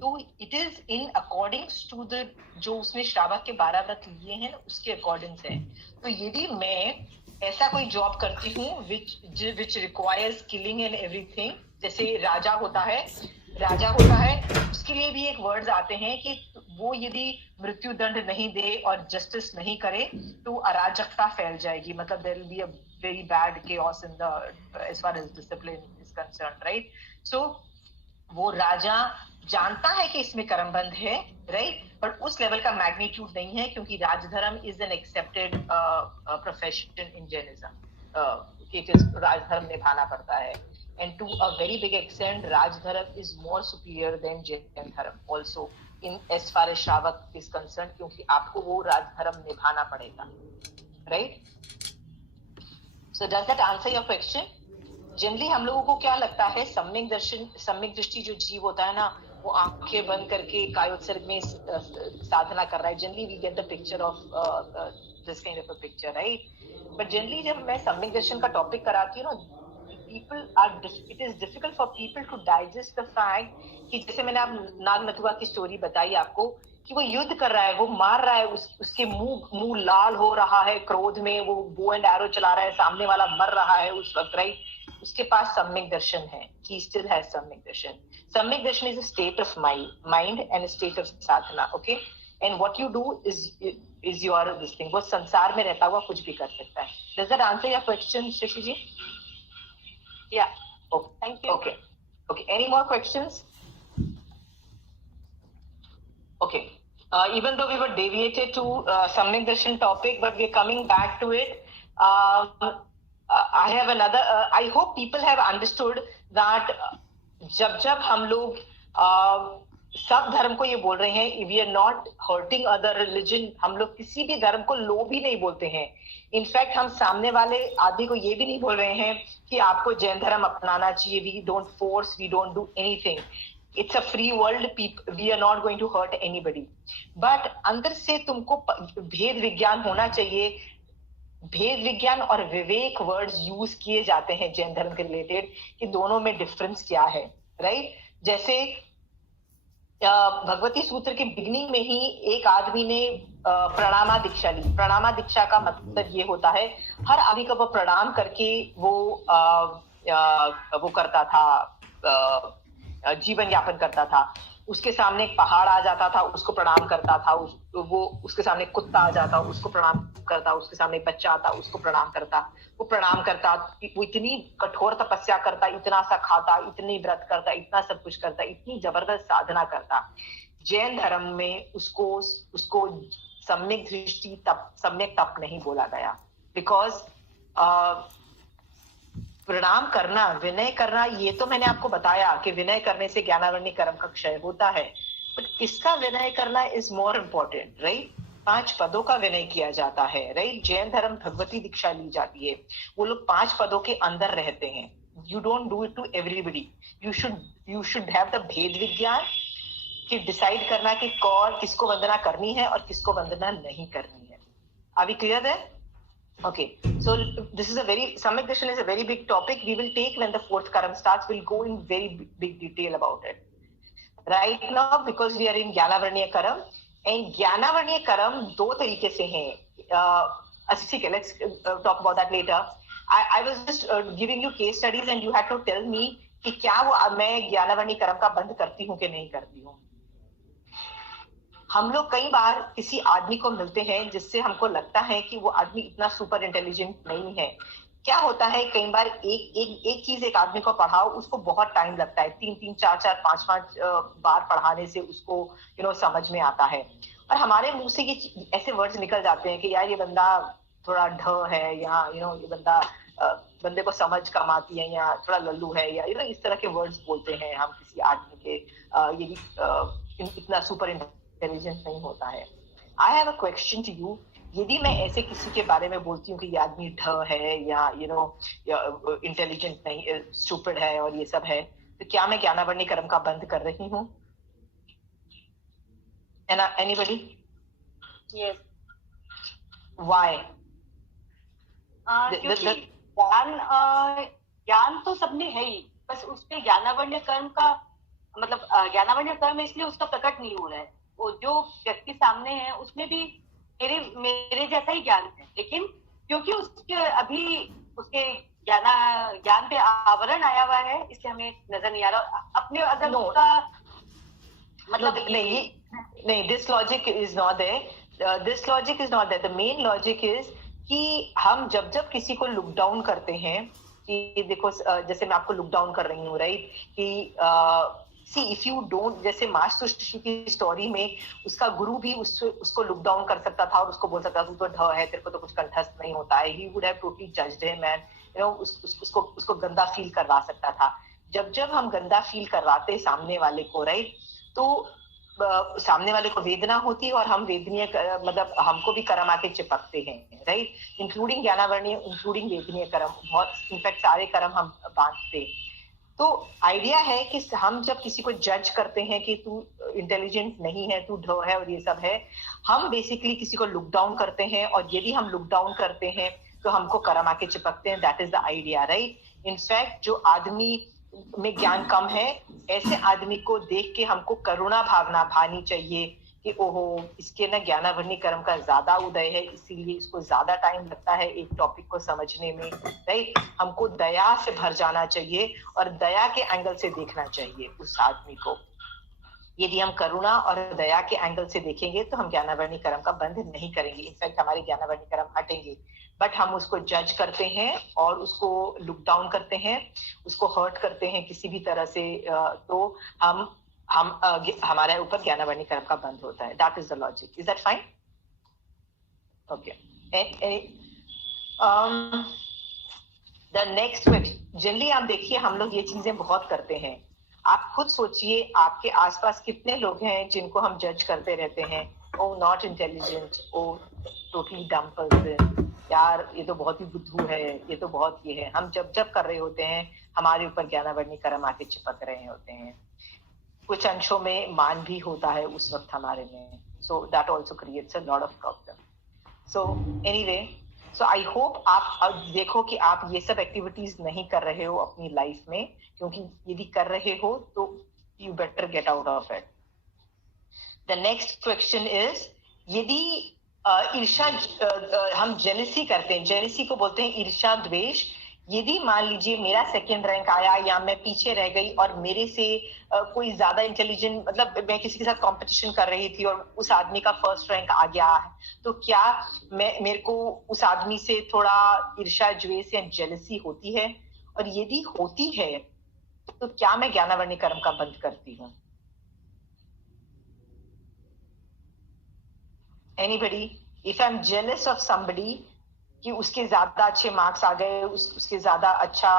तो it is in accordings to the जो उसने श्रावक के 12 व्रत लिए हैं उसके अकॉर्डिंग्स है। तो यदि मैं ऐसा कोई जॉब करती हूँ which requires killing and everything, जैसे राजा होता है उसके लिए भी एक वर्ड्स आते हैं कि वो यदि मृत्यु दंड नहीं दे और जस्टिस नहीं करे तो अराजकता फैल जाएगी, मतलब there will be a very bad chaos in the as far as discipline is concerned, right? So वो राजा जानता है कि इसमें कर्मबंध है, राइट, बट उस लेवल का मैग्नीट्यूड नहीं है क्योंकि राजधर्म is an accepted profession in Jainism. It is राजधर्म निभाना पड़ता है, and to a very big extent राजधर्म is more superior than Jain धर्म also in as far as श्रावक इज कंसर्न, क्योंकि आपको वो राजधर्म निभाना पड़ेगा, right? So does that answer your question? Generally हम लोगों को क्या लगता है, सम्यक दृष्टि जो जीव होता है ना, वो आंखें बंद करके कायोत्सर्ग में साधना कर रहा है। Generally we get the picture of this kind of a picture, right? But generally जब मैं सम्यक दर्शन का टॉपिक कराती हूँ ना, it is difficult for people to digest the fact कि जैसे मैंने आप नाग नथुआ की स्टोरी बताई आपको कि वो युद्ध कर रहा है, वो मार रहा है, उसके मुंह लाल हो रहा है क्रोध में, वो बो एंड एरो चला रहा है, सामने वाला मर रहा है उस वक्त, राइट? उसके पास सम्यक दर्शन है, he still has सम्यक दर्शन। सम्यक दर्शन is a state of mind and a state of sadhana, okay? And what you do is your this thing, वो संसार में रहता हुआ कुछ भी कर सकता है। Does that answer your question, Shashi ji? Yeah. Okay. Thank you. Okay. Okay. Any more questions? Okay. Even though we were deviated to Samyak Darshan topic, but we're coming back to it. I have another. I hope people have understood that जब हम लोग सब धर्म को ये बोल रहे हैं, we are not hurting other religion, हम लोग किसी भी धर्म को लो भी नहीं बोलते हैं। इनफैक्ट हम सामने वाले आदमी को ये भी नहीं बोल रहे हैं कि आपको जैन धर्म अपनाना चाहिए। We don't force, we don't do anything. It's a free world, we are not going to hurt anybody. But अंदर से तुमको भेद विज्ञान होना चाहिए। भेद विज्ञान और विवेक वर्ड्स यूज किए जाते हैं जैन धर्म के रिलेटेड कि दोनों में डिफरेंस क्या है, राइट? जैसे भगवती सूत्र के बिगनिंग में ही एक आदमी ने प्रणामा दीक्षा ली। प्रणामा दीक्षा का मतलब ये होता है हर आदमी को वो प्रणाम करके वो करता था, जीवन यापन करता था। उसके सामने एक पहाड़ आ जाता था, उसको प्रणाम करता था, वो उसके सामने कुत्ता आ जाता, उसको प्रणाम करता, उसके सामने एक बच्चा आता, उसको प्रणाम करता, वो प्रणाम करता, वो इतनी कठोर तपस्या करता, इतना सा खाता, इतनी व्रत करता, इतना सब कुछ करता, इतनी जबरदस्त साधना करता। जैन धर्म में उसको सम्यक दृष्टि सम्यक तप नहीं बोला गया, बिकॉज प्रणाम करना, विनय करना, ये तो मैंने आपको बताया कि विनय करने से ज्ञानावरणी कर्म का क्षय होता है, बट किसका विनय करना इज मोर इम्पोर्टेंट, राइट? 5 पदों का विनय किया जाता है, राइट? जैन धर्म भगवती दीक्षा ली जाती है, वो लोग 5 पदों के अंदर रहते हैं। You don't do it to everybody. You should have the भेद विज्ञान कि डिसाइड करना कि कौन किसको वंदना करनी है और किसको वंदना नहीं करनी है। Are we clear there? Okay, so this is Samyak Darshan is a very big topic. We will take when the 4th karam starts. We'll go in very big detail about it. Right now, because we are in Gyanavarniya karam, and Gyanavarniya karam दो तरीके से हैं। अच्छा ठीक है, let's talk about that later. I was just giving you case studies and you had to tell me कि क्या वो मैं ज्ञानावर्णी कर्म का बंद करती हूँ कि नहीं करती हूँ। हम लोग कई बार किसी आदमी को मिलते हैं जिससे हमको लगता है कि वो आदमी इतना सुपर इंटेलिजेंट नहीं है। क्या होता है, कई बार एक चीज एक आदमी को पढ़ाओ, उसको बहुत टाइम लगता है, 3-3, 4-4, 5-5 बार पढ़ाने से उसको समझ में आता है। और हमारे मुंह से ये ऐसे वर्ड्स निकल जाते हैं कि यार ये बंदा थोड़ा ढ है, या ये बंदे को समझ कम आती है, या थोड़ा लल्लू है, या इस तरह के वर्ड्स बोलते हैं हम किसी आदमी के। ये भी इतना सुपर इंटेलिजेंट नहीं होता है। I have a question to you. यदि मैं ऐसे किसी के बारे में बोलती हूँ कि ये आदमी ढ है, या इंटेलिजेंट नहीं, स्टूपिड है और ये सब है, तो क्या मैं ज्ञानावर्णी कर्म का बंद कर रही हूँ? एनीबडी? Yes. Why? क्योंकि ज्ञान तो सब में है ही, बस उसपे ज्ञानावर्ण्य कर्म का मतलब ज्ञानावर्ण कर्म इसलिए उसका प्रकट नहीं हो रहा है, वो जो व्यक्ति सामने है उसमें भी मेरे जैसा ही ज्ञान है, लेकिन क्योंकि उसके अभी उसके ज्ञान पे आवरण आया हुआ है, इसलिए हमें नजर नहीं आ रहा अपने अगर No. उसका मतलब नहीं, this logic is not there. This logic is not there. The main logic is कि हम जब जब किसी को लुक डाउन करते हैं कि देखो जैसे मैं आपको लुक डाउन कर रही हूँ, राइट, कि सी इफ यू डोंट, जैसे मास्टर की स्टोरी में उसका गुरु भी उसको लुक डाउन कर सकता था और उसको बोल सकता था तू तो ढ है, तेरे को तो कुछ कंठस्थ नहीं होता है, he would have totally judged him and you know उसको गंदा फील करवा सकता था। जब जब हम गंदा फील करवाते सामने वाले को, राइट, तो सामने वाले को वेदना होती है और हम वेदनीय मतलब हमको भी कर्म आके चिपकते हैं, राइट, इंक्लूडिंग ज्ञानावर्णीय, इंक्लूडिंग वेदनीय कर्म, बहुत इनफैक्ट सारे कर्म हम बांटते। तो आइडिया है कि हम जब किसी को जज करते हैं कि तू इंटेलिजेंट नहीं है, तू ढो है और ये सब है, हम बेसिकली किसी को लुक डाउन करते हैं और यदि हम लुक डाउन करते हैं तो हमको कर्म आके चिपकते हैं। That is the idea, right. In fact जो आदमी में ज्ञान कम है, ऐसे आदमी को देख के हमको करुणा भावना भानी चाहिए कि ओहो इसके ना ज्ञानावर्णी कर्म का ज्यादा उदय है, इसीलिए इसको ज्यादा टाइम लगता है एक टॉपिक को समझने में, राइट। हमको दया से भर जाना चाहिए और दया के एंगल से देखना चाहिए उस आदमी को। यदि हम करुणा और दया के एंगल से देखेंगे तो हम ज्ञानावर्णी कर्म का बंध नहीं करेंगे, इनफैक्ट हमारे ज्ञानावर्णी कर्म हटेंगे। बट हम उसको जज करते हैं और उसको लुक डाउन करते हैं, उसको हर्ट करते हैं किसी भी तरह से, तो हमारे ऊपर ज्ञानावर्णी कर्म का बंध होता है। That is the logic. Is that fine? Okay. The next question, generally आप देखिए हम लोग ये चीजें बहुत करते हैं। आप खुद सोचिए आपके आसपास कितने लोग हैं जिनको हम जज करते रहते हैं, oh not intelligent, oh totally dumb person, यार ये तो बहुत ही बुद्धू है, ये तो बहुत ये है। हम जब जब कर रहे होते हैं हमारे ऊपर ज्ञानावर्णी कर्म आके चिपक रहे होते हैं। कुछ अंशों में मान भी होता है उस वक्त हमारे में, so that also creates a lot of problem. So anyway, so I hope आप अब देखो कि आप ये सब एक्टिविटीज नहीं कर रहे हो अपनी लाइफ में, क्योंकि यदि कर रहे हो तो you better get out of it. The next question is, यदि ईर्षा, हम जेलसी करते हैं, जेलसी को बोलते हैं ईर्षा द्वेष। यदि मान लीजिए मेरा सेकंड रैंक आया या मैं पीछे रह गई और मेरे से कोई ज्यादा इंटेलिजेंट, मतलब मैं किसी के साथ कंपटीशन कर रही थी और उस आदमी का फर्स्ट रैंक आ गया है, तो क्या मेरे को उस आदमी से थोड़ा ईर्षा द्वेष या जेलसी होती है? और यदि होती है तो क्या मैं ज्ञानावर्णी कर्म का बंध करती हूँ? Anybody? If I'm jealous of somebody कि उसके ज्यादा अच्छे मार्क्स आ गए, उसके ज्यादा अच्छा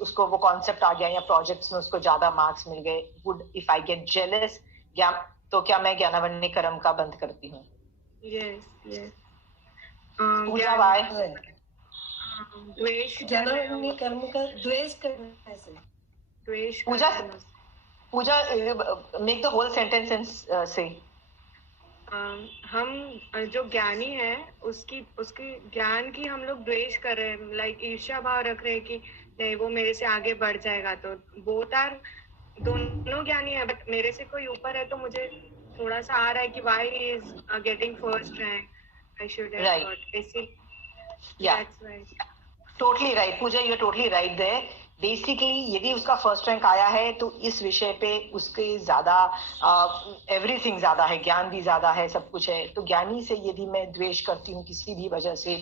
उसको वो कॉन्सेप्ट आ गया या प्रोजेक्ट्स में उसको ज्यादा मार्क्स मिल गए, would if I get jealous, तो क्या मैं ज्ञानावर्णी कर्म का बंद करती हूँ? yes पूजा वाई द्वेष ज्ञानावर्णी कर्म का द्वेष करने से, द्वेष Pooja make the whole sentence end से। हम जो ज्ञानी है उसके ज्ञान की हम लोग द्वेष कर रहे हैं, लाइक ईर्ष्या भाव रख रहे हैं कि नहीं वो मेरे से आगे बढ़ जाएगा। तो बोथ आर, दोनों ज्ञानी है बट मेरे से कोई ऊपर है तो मुझे थोड़ा सा आ रहा है कि why he is getting first rank, I should have got ऐसे। That's right, totally right Pooja, you are totally right there. Basically यदि उसका फर्स्ट रैंक आया है तो इस विषय पे उसके ज्यादा एवरीथिंग ज्यादा है, ज्ञान भी ज्यादा है, सब कुछ है। तो ज्ञानी से यदि मैं द्वेष करती हूँ किसी भी वजह से,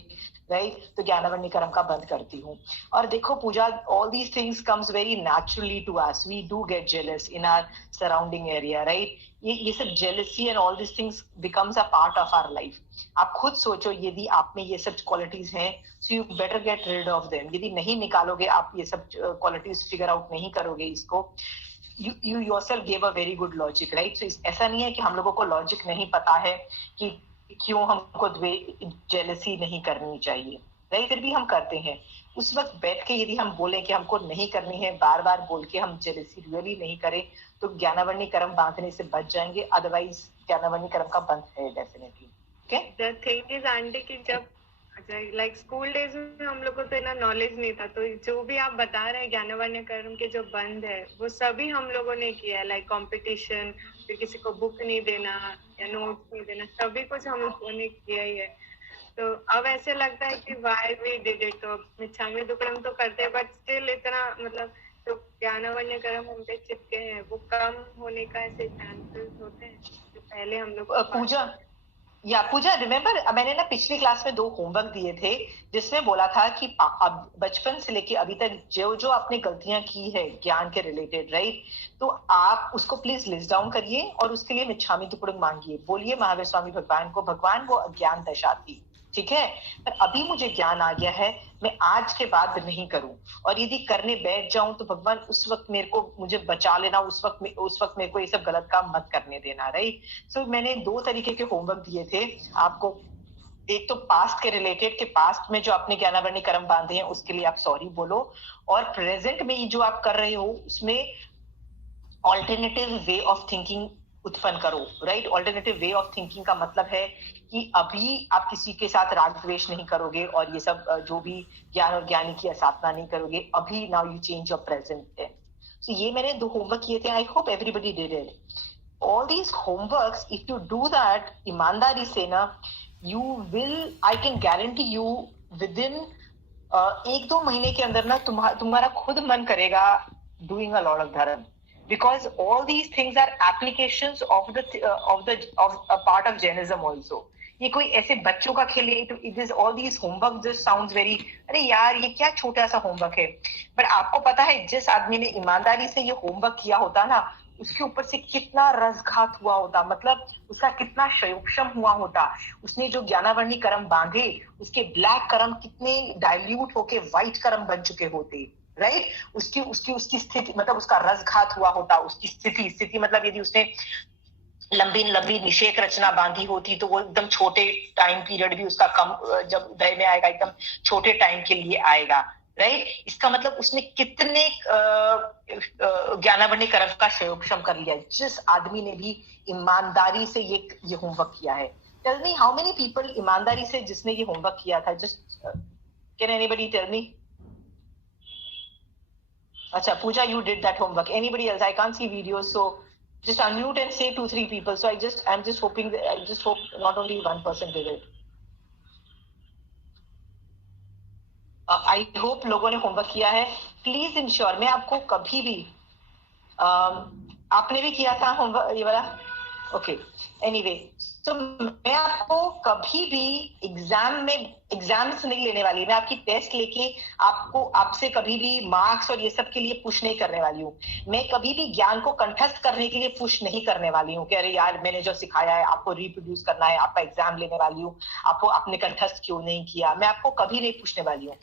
राइट, तो ज्ञानावर्णी कर्म का बंद करती हूँ। और देखो Pooja, all these things comes very naturally to us, we do get jealous in our surrounding area, right. ये सब jealousy and all these things becomes a part of our life. आप खुद सोचो यदि आप में ये सब क्वालिटीज हैं, so you better get rid of them. यदि नहीं निकालोगे, आप ये सब क्वालिटीज फिगर आउट नहीं करोगे इसको, you yourself gave a very good logic, right? So ऐसा नहीं है कि हम लोगों को लॉजिक नहीं पता है कि क्यों हमको जेलसी नहीं करनी चाहिए, राइट? फिर भी हम करते हैं। उस वक्त बैठ के यदि हम बोले कि हमको नहीं करनी है, बार बार बोल के हम जेलसी रियली नहीं करें, तो ज्ञानावर्णी कर्म बांधने से बच जाएंगे। अदरवाइज ज्ञानावर्णी कर्म का बंध है definitely. Okay, the thing is aunty कि जब लाइक स्कूल डेज में हम लोग को तो इतना नॉलेज नहीं था, तो जो भी आप बता रहे हैं ज्ञानवर्ण्य कर्म के जो बंद है वो सभी हम लोगों ने किया है, लाइक कंपटीशन, फिर किसी को बुक नहीं देना या नोट्स नहीं देना, सभी कुछ हम लोगों ने किया ही है। तो अब ऐसे लगता है कि वाई वी डिड इट, तो मिच्छामी दुक्कडम तो करते हैं बट स्टिल इतना मतलब जो ज्ञानवर्ण्य कर्म हम पे चिपके हैं वो कम होने का ऐसे चांसेस होते हैं जो पहले हम लोग पूजा रिमेम्बर मैंने ना पिछली क्लास में 2 होमवर्क दिए थे जिसमें बोला था कि अब बचपन से लेके अभी तक जो जो आपने गलतियां की है ज्ञान के रिलेटेड, राइट, तो आप उसको प्लीज लिस्ट डाउन करिए और उसके लिए मिच्छामी दुक्कडम मांगिए, बोलिए महावीर स्वामी भगवान को, भगवान वो अज्ञान दशा थी, ठीक है, पर अभी मुझे ज्ञान आ गया है, मैं आज के बाद नहीं करूं, और यदि करने बैठ जाऊं तो भगवान उस वक्त मुझे बचा लेना, उस वक्त मेरे को ये सब गलत काम मत करने देना, राइट। सो मैंने 2 तरीके के होमवर्क दिए थे आपको, एक तो पास्ट के रिलेटेड के पास्ट में जो आपने ज्ञानावर्णी कर्म बांधे हैं उसके लिए आप सॉरी बोलो, और प्रेजेंट में जो आप कर रहे हो उसमें ऑल्टरनेटिव वे ऑफ थिंकिंग उत्पन्न करो, right. Alternative way of thinking का मतलब है कि अभी आप किसी के साथ राग द्वेष नहीं करोगे और ये सब जो भी ज्ञान और ज्ञानी की असाधना नहीं करोगे, अभी now you change your present. So ये मैंने 2 होमवर्क किए थे, I hope everybody did it. All these homeworks if you do that ईमानदारी से ना, you will, I can guarantee you within 1-2 महीने के अंदर ना तुम्हारा खुद मन करेगा डूइंग अ लॉट ऑफ धर्म, because all these things are applications of a part of Jainism also. ये कोई ऐसे बच्चों का खेल है, it is all these homework just sounds very, अरे यार ये क्या छोटा सा होमवर्क है, बट आपको पता है जिस आदमी ने ईमानदारी से ये होमवर्क किया होता ना, उसके ऊपर से कितना रसघात हुआ होता, मतलब उसका कितना शयोक्षम हुआ होता, उसने जो ज्ञानावर्णी कर्म बांधे उसके ब्लैक कर्म कितने डाइल्यूट होके व्हाइट कर्म बन चुके होते, राइट। उसकी स्थिति मतलब उसका रसघात हुआ होता, उसकी स्थिति मतलब यदि उसने लंबी निषेक रचना बांधी होती तो वो एकदम छोटे टाइम पीरियड भी उसका कम, जब उदय में आएगा एकदम छोटे टाइम के लिए आएगा, राइट। इसका मतलब उसने कितने ज्ञानावर्णी कर्म का शयोक्षम कर लिया जिस आदमी ने भी ईमानदारी से ये होमवर्क किया है। Tell me how many people ईमानदारी से जिसने ये होमवर्क किया था, just can anybody tell me? Acha, Pooja, you did that homework. Anybody else? I can't see videos, so just unmute and say 2-3 people. So I'm just hoping that, I just hope not only one person did it. I hope लोगों ने homework किया है. Please ensure, मैं आपको कभी भी आपने भी किया था होमवर्क ये वाला? ओके, एनीवे, तो मैं आपको कभी भी एग्जाम्स नहीं लेने वाली, मैं आपकी टेस्ट लेके आपसे कभी भी मार्क्स और ये सब के लिए पुश नहीं करने वाली हूँ। मैं कभी भी ज्ञान को कंठस्थ करने के लिए पुश नहीं करने वाली हूँ कि अरे यार मैंने जो सिखाया है आपको रिप्रोड्यूस करना है, आपका एग्जाम लेने वाली हूँ, आपने कंठस्थ क्यों नहीं किया, मैं आपको कभी नहीं पूछने वाली हूँ।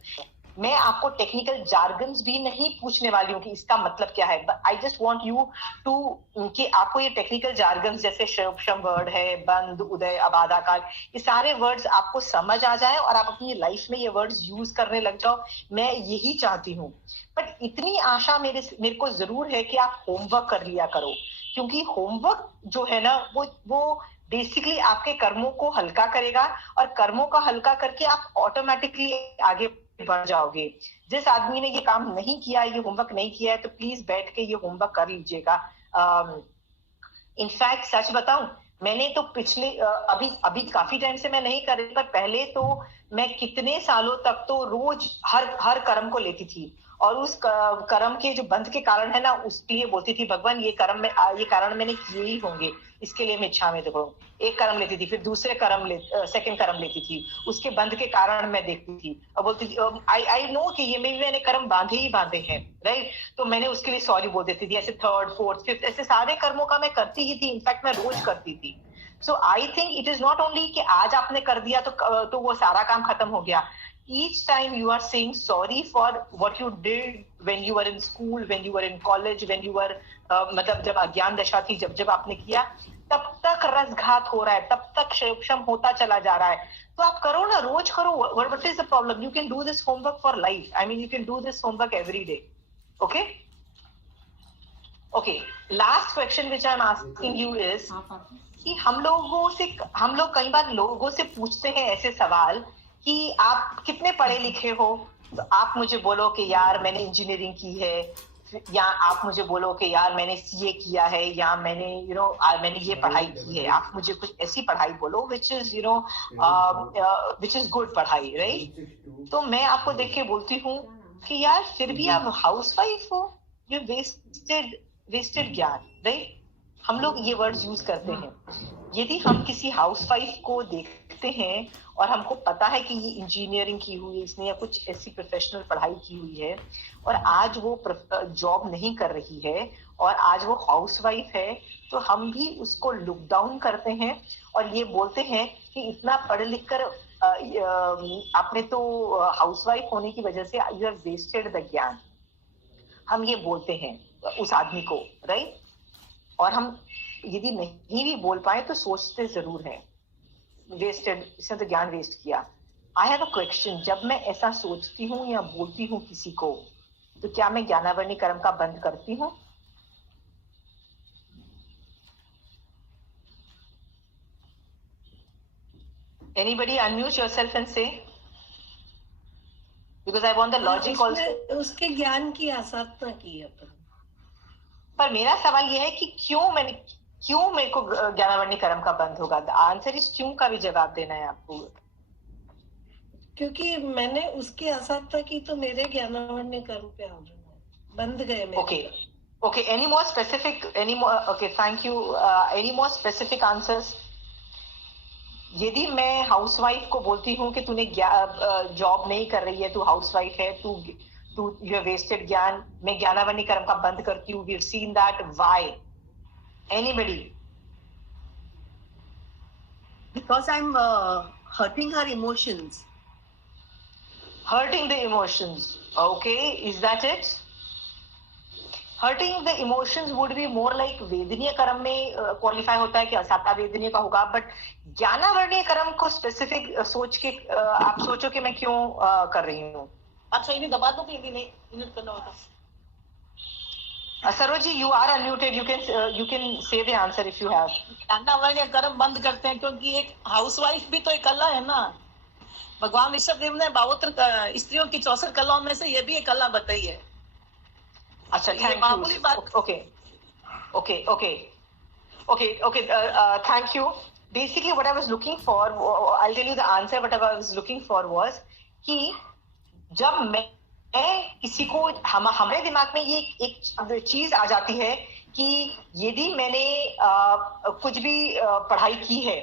मैं आपको टेक्निकल जार्गन्स भी नहीं पूछने वाली हूँ कि इसका मतलब क्या है। I just want you to कि आपको ये टेक्निकल जार्गन्स जैसे शयोक्षम वर्ड है, बंद, उदय, अबाधाकाल, ये सारे वर्ड्स आपको समझ आ जाए और आप अपनी लाइफ में ये वर्ड्स यूज करने लग जाओ। मैं यही चाहती हूँ, बट इतनी आशा मेरे को जरूर है कि आप होमवर्क कर लिया करो, क्योंकि होमवर्क जो है ना वो बेसिकली आपके कर्मों को हल्का करेगा और कर्मों का हल्का करके आप ऑटोमेटिकली आगे बढ़ जाओगे। जिस आदमी ने ये काम नहीं किया, ये होमवर्क नहीं किया है, तो प्लीज बैठ के ये होमवर्क कर लीजिएगा। इनफैक्ट सच बताऊं, मैंने तो पिछले अभी काफी टाइम से मैं नहीं कर रही, पर पहले तो मैं कितने सालों तक तो रोज हर कर्म को लेती थी और उस कर्म के जो बंध के कारण है ना, उसके लिए बोलती थी भगवान ये कारण मैंने किए ही होंगे, इसके लिए मैं इच्छा में देखो। एक कर्म लेती थी, फिर दूसरे सेकंड कर्म लेती थी, उसके बंध के कारण मैं देखती थी और बोलती थी आई नो कि ये मैंने कर्म बांधे हैं, राइट, तो मैंने उसके लिए सॉरी बोल देती थी। ऐसे 3rd, 4th, 5th ऐसे सारे कर्मों का मैं करती ही थी, इनफैक्ट मैं रोज करती थी। So I think it is not only कि आज आपने कर दिया तो वो सारा काम खत्म हो गया। Each time you are saying sorry for what you did when you were in school, when you were in college, when you were मतलब जब अज्ञान दशा थी, जब आपने किया, तब तक रसघात हो रहा है, तब तक शयोक्षम होता चला जा रहा है। तो आप करो ना, रोज करो। What is the problem? You can do this homework for life. I mean, you can do this homework every day. Okay? Okay. Last question which I'm asking you is कि हम लोग कई बार लोगों से पूछते हैं ऐसे सवाल कि आप कितने पढ़े लिखे हो, तो आप मुझे बोलो कि यार मैंने इंजीनियरिंग की है, या आप मुझे बोलो कि यार मैंने सीए किया है, या मैंने मैंने ये पढ़ाई की है। आप मुझे कुछ ऐसी पढ़ाई बोलो which is which is good पढ़ाई, राइट? तो मैं आपको देख के बोलती हूँ कि यार फिर भी आप हाउसवाइफ हो, ये वेस्टेड ज्ञान, राइट? हम लोग ये वर्ड्स यूज करते हैं। यदि हम किसी हाउसवाइफ को देखते हैं और हमको पता है कि ये इंजीनियरिंग की हुई है इसने, या कुछ ऐसी प्रोफेशनल पढ़ाई की हुई है, और आज वो जॉब नहीं कर रही है और आज वो हाउसवाइफ है, तो हम भी उसको लुक डाउन करते हैं और ये बोलते हैं कि इतना पढ़ लिख कर आपने तो हाउसवाइफ होने की वजह से यू हैव वेस्टेड द ज्ञान। हम ये बोलते हैं उस आदमी को, राइट? और हम यदि नहीं भी बोल पाए तो सोचते जरूर हैं, वेस्टेड, इसने तो ज्ञान वेस्ट किया। आई हैव अ क्वेश्चन, जब मैं ऐसा सोचती हूँ या बोलती हूँ किसी को, तो क्या मैं ज्ञानावर्णी कर्म का बंद करती हूँ? Anybody unmute yourself and say, because I want the logic also. उसके ज्ञान की आसाधना की अपन। पर मेरा सवाल यह है कि क्यों मेरे को ज्ञानावर्णी कर्म का बंद होगा? आंसर इस क्यों का भी जवाब देना है आपको। क्योंकि मैंने उसकी आसाधना की तो मेरे ज्ञानावर्णी कर्म पे बंद गए मेरे। Okay, any more specific, okay, thank you. Any more specific answers? यदि मैं हाउसवाइफ को बोलती हूँ कि तूने जॉब नहीं कर रही है, तू हाउसवाइफ है, तू यू हैव वेस्टेड ज्ञान, मैं ज्ञानावर्णी कर्म का बंद करती हूँ। We have seen that. Why? Anybody? Because I'm hurting her emotions. Hurting the emotions. Okay, is that it? Hurting the emotions would be more like वेदनीय कर्म में क्वालिफाई होता है कि असाता वेदनीय का होगा, बट ज्ञानावर्णीय कर्म को स्पेसिफिक सोच के आप सोचो कि मैं क्यों कर रही हूँ। अच्छा, इन्हें दबा दो कि इन्हें करना होता। Sarojini, you are unmuted. You can say the answer if you have. ज्ञानावर्णीय कर्म बंद करते हैं क्योंकि एक हाउसवाइफ भी तो एक कला है ना। भगवान विश्वदेव ने 72 स्त्रियों की 64 कलाओं में से ये भी एक कला बताई है। अच्छा, thank you. Thank you. Basically, what I was looking for, I'll tell you the answer. What I was looking for was कि जब मैं किसी को, हमारे दिमाग में ये एक चीज आ जाती है कि यदि मैंने कुछ भी पढ़ाई की है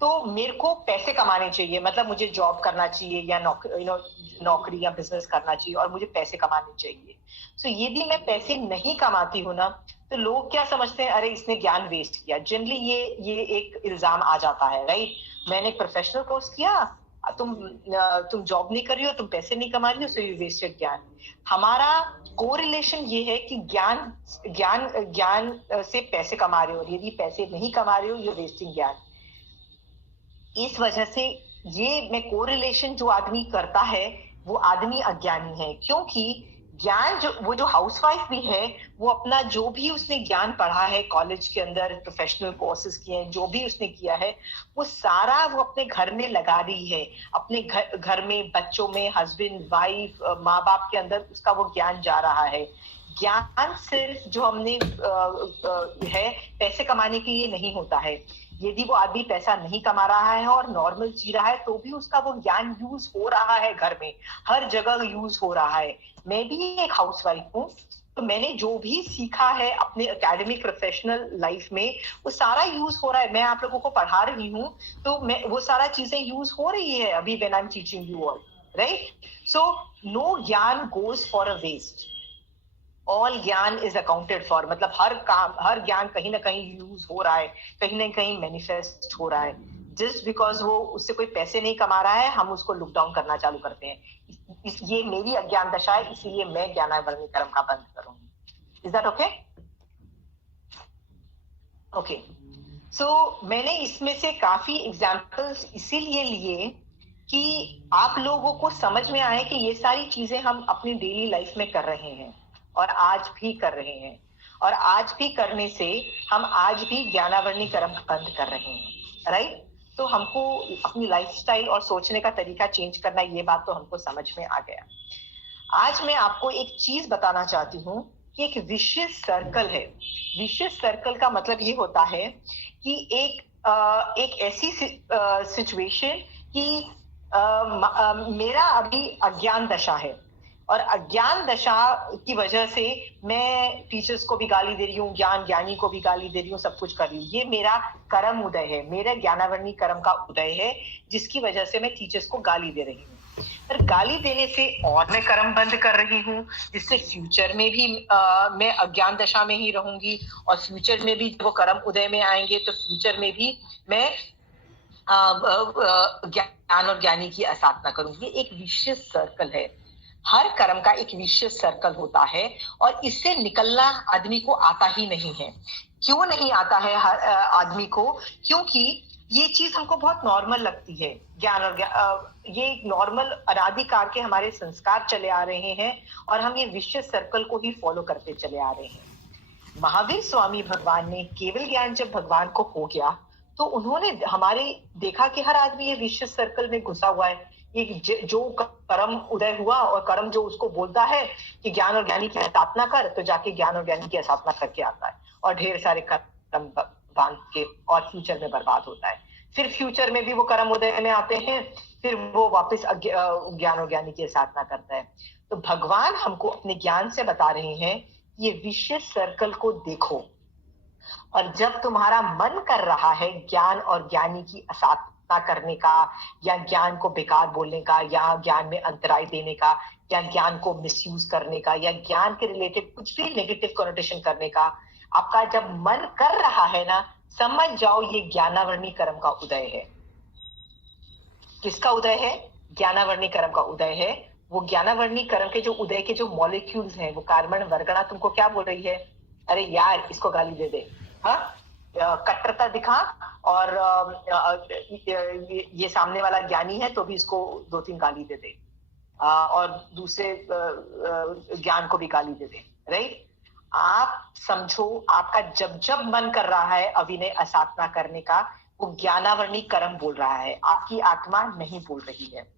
तो मेरे को पैसे कमाने चाहिए, मतलब मुझे जॉब करना चाहिए या नौकरी या बिजनेस करना चाहिए और मुझे पैसे कमाने चाहिए। सो यदि मैं पैसे नहीं कमाती हूँ ना, तो लोग क्या समझते हैं, अरे इसने ज्ञान वेस्ट किया। जनरली ये एक इल्जाम आ जाता है, राइट? मैंने एक प्रोफेशनल कोर्स किया, तुम जॉब नहीं कर रही हो, तुम पैसे नहीं कमा रही हो, सो यू वेस्टेड ज्ञान। हमारा कोरिलेशन ये है कि ज्ञान से पैसे कमा रहे हो, यदि पैसे नहीं कमा रहे हो, यू वेस्टिंग ज्ञान। इस वजह से ये मैं कोरिलेशन जो आदमी करता है वो आदमी अज्ञानी है, क्योंकि ज्ञान वो जो हाउसवाइफ भी है, वो अपना जो भी उसने ज्ञान पढ़ा है कॉलेज के अंदर, प्रोफेशनल कोर्सेज किए हैं, जो भी उसने किया है, वो सारा वो अपने घर में लगा रही है, अपने घर में, बच्चों में, हस्बैंड, वाइफ, माँ बाप के अंदर उसका वो ज्ञान जा रहा है। ज्ञान सिर्फ जो हमने है पैसे कमाने के लिए नहीं होता है। यदि वो आदमी पैसा नहीं कमा रहा है और नॉर्मल जी रहा है, तो भी उसका वो ज्ञान यूज हो रहा है, घर में हर जगह यूज हो रहा है। मैं भी एक हाउसवाइफ हूँ, तो मैंने जो भी सीखा है अपने एकेडमिक प्रोफेशनल लाइफ में, वो सारा यूज हो रहा है। मैं आप लोगों को पढ़ा रही हूँ, तो मैं वो सारा चीजें यूज हो रही है अभी when I am teaching you all, right? So no ज्ञान goes for a waste, all ज्ञान इज अकाउंटेड फॉर। मतलब हर ज्ञान कहीं ना कहीं यूज हो रहा है, कहीं ना कहीं मैनिफेस्ट हो रहा है। जस्ट बिकॉज वो उससे कोई पैसे नहीं कमा रहा है, हम उसको लुक डाउन करना चालू करते हैं। ये मेरी अज्ञान दशा है, इसलिए मैं ज्ञानावर्णी कर्म का बंद करूंगी। Is that okay? ओके, सो मैंने इसमें से काफी एग्जाम्पल्स इसीलिए लिए कि आप लोगों को समझ में आए कि ये सारी चीजें हम अपनी डेली लाइफ में कर रहे हैं और आज भी कर रहे हैं, और आज भी करने से हम आज भी ज्ञानावर्णी कर्म बंद कर रहे हैं, राइट? तो हमको अपनी लाइफस्टाइल और सोचने का तरीका चेंज करना, ये बात तो हमको समझ में आ गया। आज मैं आपको एक चीज बताना चाहती हूँ कि एक विशियस सर्कल है। विशियस सर्कल का मतलब ये होता है कि एक ऐसी सिचुएशन कि मेरा अभी अज्ञान दशा है और अज्ञान दशा की वजह से मैं टीचर्स को भी गाली दे रही हूँ, ज्ञानी को भी गाली दे रही हूँ, सब कुछ कर रही हूँ। ये मेरा कर्म उदय है, मेरा ज्ञानावर्णी कर्म का उदय है, जिसकी वजह से मैं टीचर्स को गाली दे रही हूँ। पर गाली देने से और मैं कर्म बंद कर रही हूँ, जिससे फ्यूचर में भी मैं अज्ञान दशा में ही रहूंगी और फ्यूचर में भी वो कर्म उदय में आएंगे तो फ्यूचर में भी मैं ज्ञान और ज्ञानी की असाधना करूंगी। एक विशियस सर्कल है, हर कर्म का एक विशियस सर्कल होता है और इससे निकलना आदमी को आता ही नहीं है। क्यों नहीं आता है हर आदमी को? क्योंकि ये चीज हमको बहुत नॉर्मल लगती है। ज्ञान और ये एक नॉर्मल अनादिकाल के हमारे संस्कार चले आ रहे हैं और हम ये विशियस सर्कल को ही फॉलो करते चले आ रहे हैं। महावीर स्वामी भगवान ने केवल ज्ञान जब भगवान को हो गया तो उन्होंने हमारे देखा कि हर आदमी ये विशियस सर्कल में घुसा हुआ है। ये जो कर्म उदय हुआ और कर्म जो उसको बोलता है कि ज्ञान और ज्ञानी की स्थापना कर, तो जाके ज्ञान और ज्ञानी की स्थापना करके आता है और ढेर सारे कर्म बांध के और फ्यूचर में बर्बाद होता है। फिर फ्यूचर में भी वो कर्म उदय में आते हैं, फिर वो वापस ज्ञान और ज्ञानी की साधना करता है। तो भगवान हमको अपने ज्ञान से बता रहे हैं ये विशियस सर्कल को देखो, और जब तुम्हारा मन कर रहा है ज्ञान और ज्ञानी की असाधना करने का या ज्ञान को बेकार बोलने का या ज्ञान में अंतराय देने का या ज्ञान को मिसयूज करने का या ज्ञान के रिलेटेड कुछ भी नेगेटिव कनोटेशन करने का आपका जब मन कर रहा है ना, समझ जाओ ये ज्ञानावर्णी कर्म का उदय है। किसका उदय है? ज्ञानावर्णी कर्म का उदय है। वो ज्ञानावर्णी कर्म के जो उदय के जो मॉलिक्यूल्स हैं, वो कार्बन वर्गणा तुमको क्या बोल रही है? अरे यार इसको गाली दे दे, हाँ कट्टरता दिखा, और ये सामने वाला ज्ञानी है तो भी इसको 2-3 गाली दे दे, और दूसरे ज्ञान को भी गाली दे दे। राइट? आप समझो आपका जब जब मन कर रहा है अभिनय असाधना करने का, वो ज्ञानावर्णी कर्म बोल रहा है, आपकी आत्मा नहीं बोल रही है।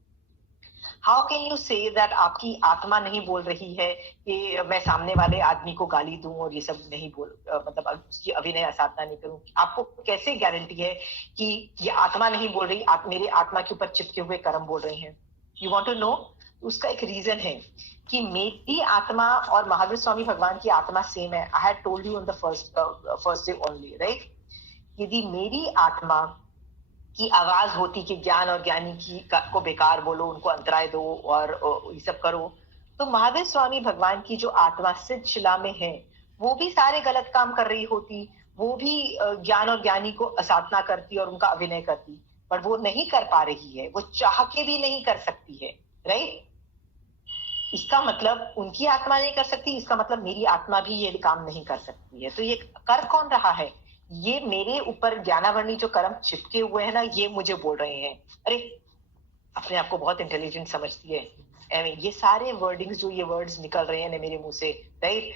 How can you say that आपकी आत्मा नहीं बोल रही है कि मैं सामने वाले आदमी को गाली दूं और ये सब नहीं मतलब उसकी अभिनय असाधना नहीं करूं? आपको कैसे गारंटी है कि ये आत्मा नहीं बोल रही, आप मेरे आत्मा के ऊपर चिपके हुए कर्म बोल रहे हैं? You want to know? उसका एक रीजन है कि मेरी आत्मा और महावीर स्वामी भगवान की आत्मा सेम है। I had told you on the first day only, right? यदि मेरी आत्मा की आवाज होती कि ज्ञान और ज्ञानी को बेकार बोलो, उनको अंतराय दो और ये सब करो, तो महावीर स्वामी भगवान की जो आत्मा सिद्ध शिला में है वो भी सारे गलत काम कर रही होती, वो भी ज्ञान और ज्ञानी को असाधना करती और उनका अभिनय करती, पर वो नहीं कर पा रही है, वो चाह के भी नहीं कर सकती है। राइट? इसका मतलब उनकी आत्मा नहीं कर सकती, इसका मतलब मेरी आत्मा भी ये काम नहीं कर सकती है। तो ये कर कौन रहा है? ये मेरे ऊपर ज्ञानावर्णी जो कर्म चिपके हुए हैं ना, ये मुझे बोल रहे हैं। अरे अपने आप को बहुत इंटेलिजेंट समझती है, ये सारे वर्डिंग्स जो ये वर्ड्स निकल रहे हैं ना मेरे मुंह से, राइट?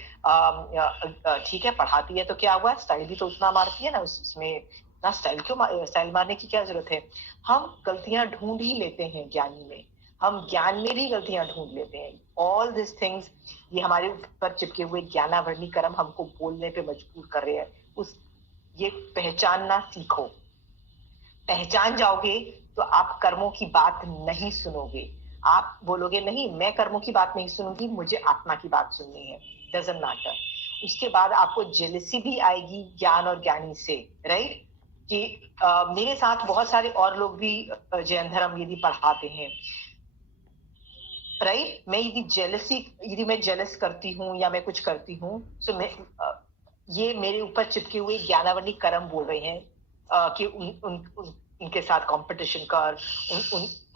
ठीक है, पढ़ाती है तो क्या हुआ, स्टाइल भी तो उतना मारती है ना, उसमें ना स्टाइल क्यों, स्टाइल मारने की क्या जरूरत है? हम गलतियां ढूंढ ही लेते हैं ज्ञानी में, हम ज्ञान में भी गलतियां ढूंढ लेते हैं। ऑल दिस थिंग्स, ये हमारे ऊपर चिपके हुए ज्ञानावर्णी कर्म हमको बोलने पे मजबूर कर रहे हैं। ये पहचानना सीखो। पहचान जाओगे तो आप कर्मों की बात नहीं सुनोगे। आप बोलोगे नहीं, मैं कर्मों की बात नहीं सुनूंगी, मुझे आत्मा की बात सुननी है, डजंट मैटर। उसके बाद आपको जेलसी भी आएगी ज्ञान और ज्ञानी से, राइट? कि मेरे साथ बहुत सारे और लोग भी जैन यदि पढ़ाते हैं, राइट? यदि मैं जेलस करती हूँ या मैं कुछ करती हूँ, तो मैं ये मेरे ऊपर चिपके हुए ज्ञानावर्णी कर्म बोल रहे हैं कि उनके साथ कंपटीशन कर,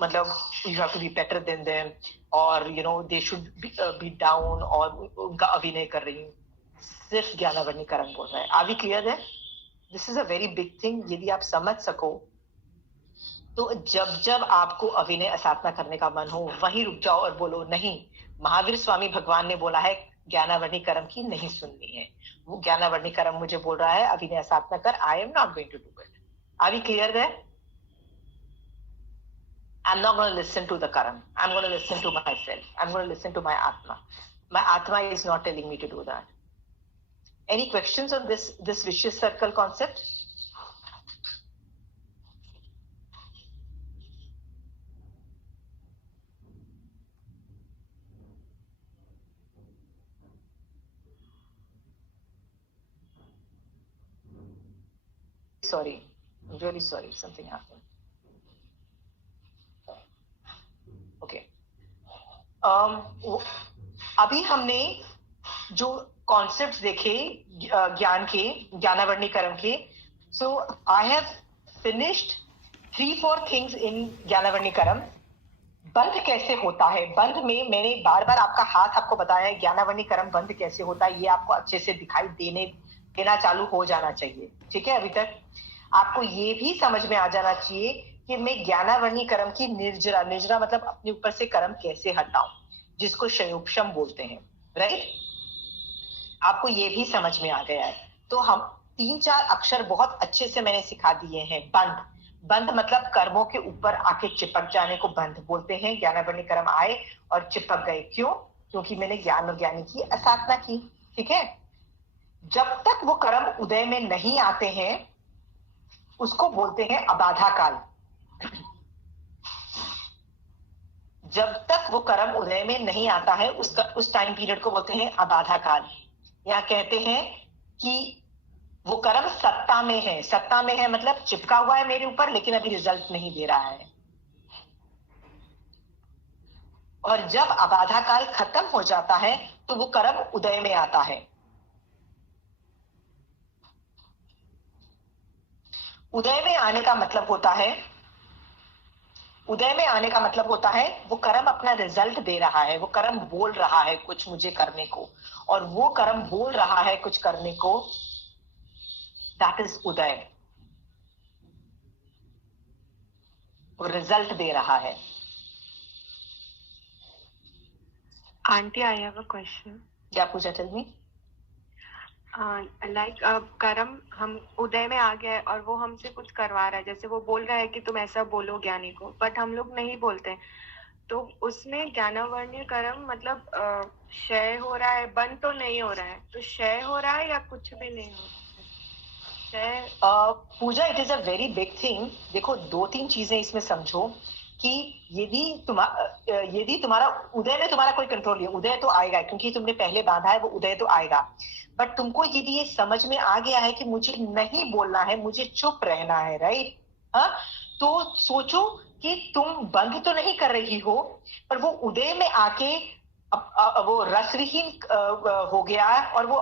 मतलब you have to be better than them, और you know they should be down, और उनका अभिनय कर रही हूँ। सिर्फ ज्ञानावर्णी कर्म बोल रहा है। आर वी क्लियर है? This is a very big thing. यदि आप समझ सको तो जब जब आपको अभिनय असाधना करने का मन हो, वहीं रुक जाओ और बोलो नहीं, महावीर स्वामी भगवान ने बोला है ज्ञानावर्णी कर्म की नहीं सुननी है, वो ज्ञानावर्णी कर्म मुझे बोल रहा है अभिनय साधना कर, I am not going to do it. Are we clear है? I'm not going to listen to the Karam. I'm going to listen to myself. I'm going to listen to my Atma. My Atma is not telling me to do that. Any questions on this vicious circle concept? Sorry, I'm really sorry, something happened. Okay. अभी हमने जो concepts देखे ज्ञान के, ज्ञानावर्णीकरण के, so I have finished 3-4 things in ज्ञानावर्णीकरण. बंध कैसे होता है? बंध में मैंने बार बार आपका हाथ आपको बताया है, ज्ञानावर्णीकरण बंध कैसे होता है, ये आपको अच्छे से दिखाई देना चालू हो जाना चाहिए. ठीक है, अभी तक आपको ये भी समझ में आ जाना चाहिए कि मैं ज्ञानावर्णीकरण की निर्जरा मतलब अपने ऊपर से कर्म कैसे हटाऊं, जिसको शयोपशम बोलते हैं. राइट, आपको ये भी समझ में आ गया है. तो हम 3-4 अक्षर बहुत अच्छे से मैंने सिखा दिए हैं. बंध मतलब कर्मों के ऊपर आके चिपक जाने को बंध बोलते हैं. ज्ञानावर्णीकरण आए और चिपक गए. क्यों? क्योंकि मैंने ज्ञान और ज्ञानी की असाधना की. ठीक है, जब तक वो कर्म उदय में नहीं आते हैं उसको बोलते हैं अबाधा काल. जब तक वो कर्म उदय में नहीं आता है उस टाइम पीरियड को बोलते हैं अबाधा काल. यहाँ कहते हैं कि वो कर्म सत्ता में है. सत्ता में है मतलब चिपका हुआ है मेरे ऊपर, लेकिन अभी रिजल्ट नहीं दे रहा है. और जब अबाधा काल खत्म हो जाता है तो वो कर्म उदय में आता है. उदय में आने का मतलब होता है, उदय में आने का मतलब होता है वो कर्म अपना रिजल्ट दे रहा है, वो कर्म बोल रहा है कुछ मुझे करने को, और वो कर्म बोल रहा है कुछ करने को, दैट इज उदय. वो रिजल्ट दे रहा है. Aunty, I have a question. क्या पूछा? Tell me. लाइक कर्म हम उदय में आ गया है और वो हमसे कुछ करवा रहा है, जैसे वो बोल रहा है कि तुम ऐसा बोलो ज्ञानी को, बट हम लोग नहीं बोलते, तो उसमें ज्ञानावर्णीय कर्म मतलब क्षय हो रहा है, बंद तो नहीं हो रहा है, तो क्षय हो रहा है या कुछ भी नहीं हो रहा है? Pooja, it is a very big thing. देखो, 2-3 चीजें इसमें समझो कि यदि तुम्हारा उदय में तुम्हारा कोई कंट्रोल नहीं है, उदय तो आएगा क्योंकि तुमने पहले बांधा है, वो उदय तो आएगा. बट तुमको यदि ये समझ में आ गया है कि मुझे नहीं बोलना है, मुझे चुप रहना है, राइट, तो सोचो कि तुम बंद तो नहीं कर रही हो, पर वो उदय में आके वो रसविहीन हो गया और वो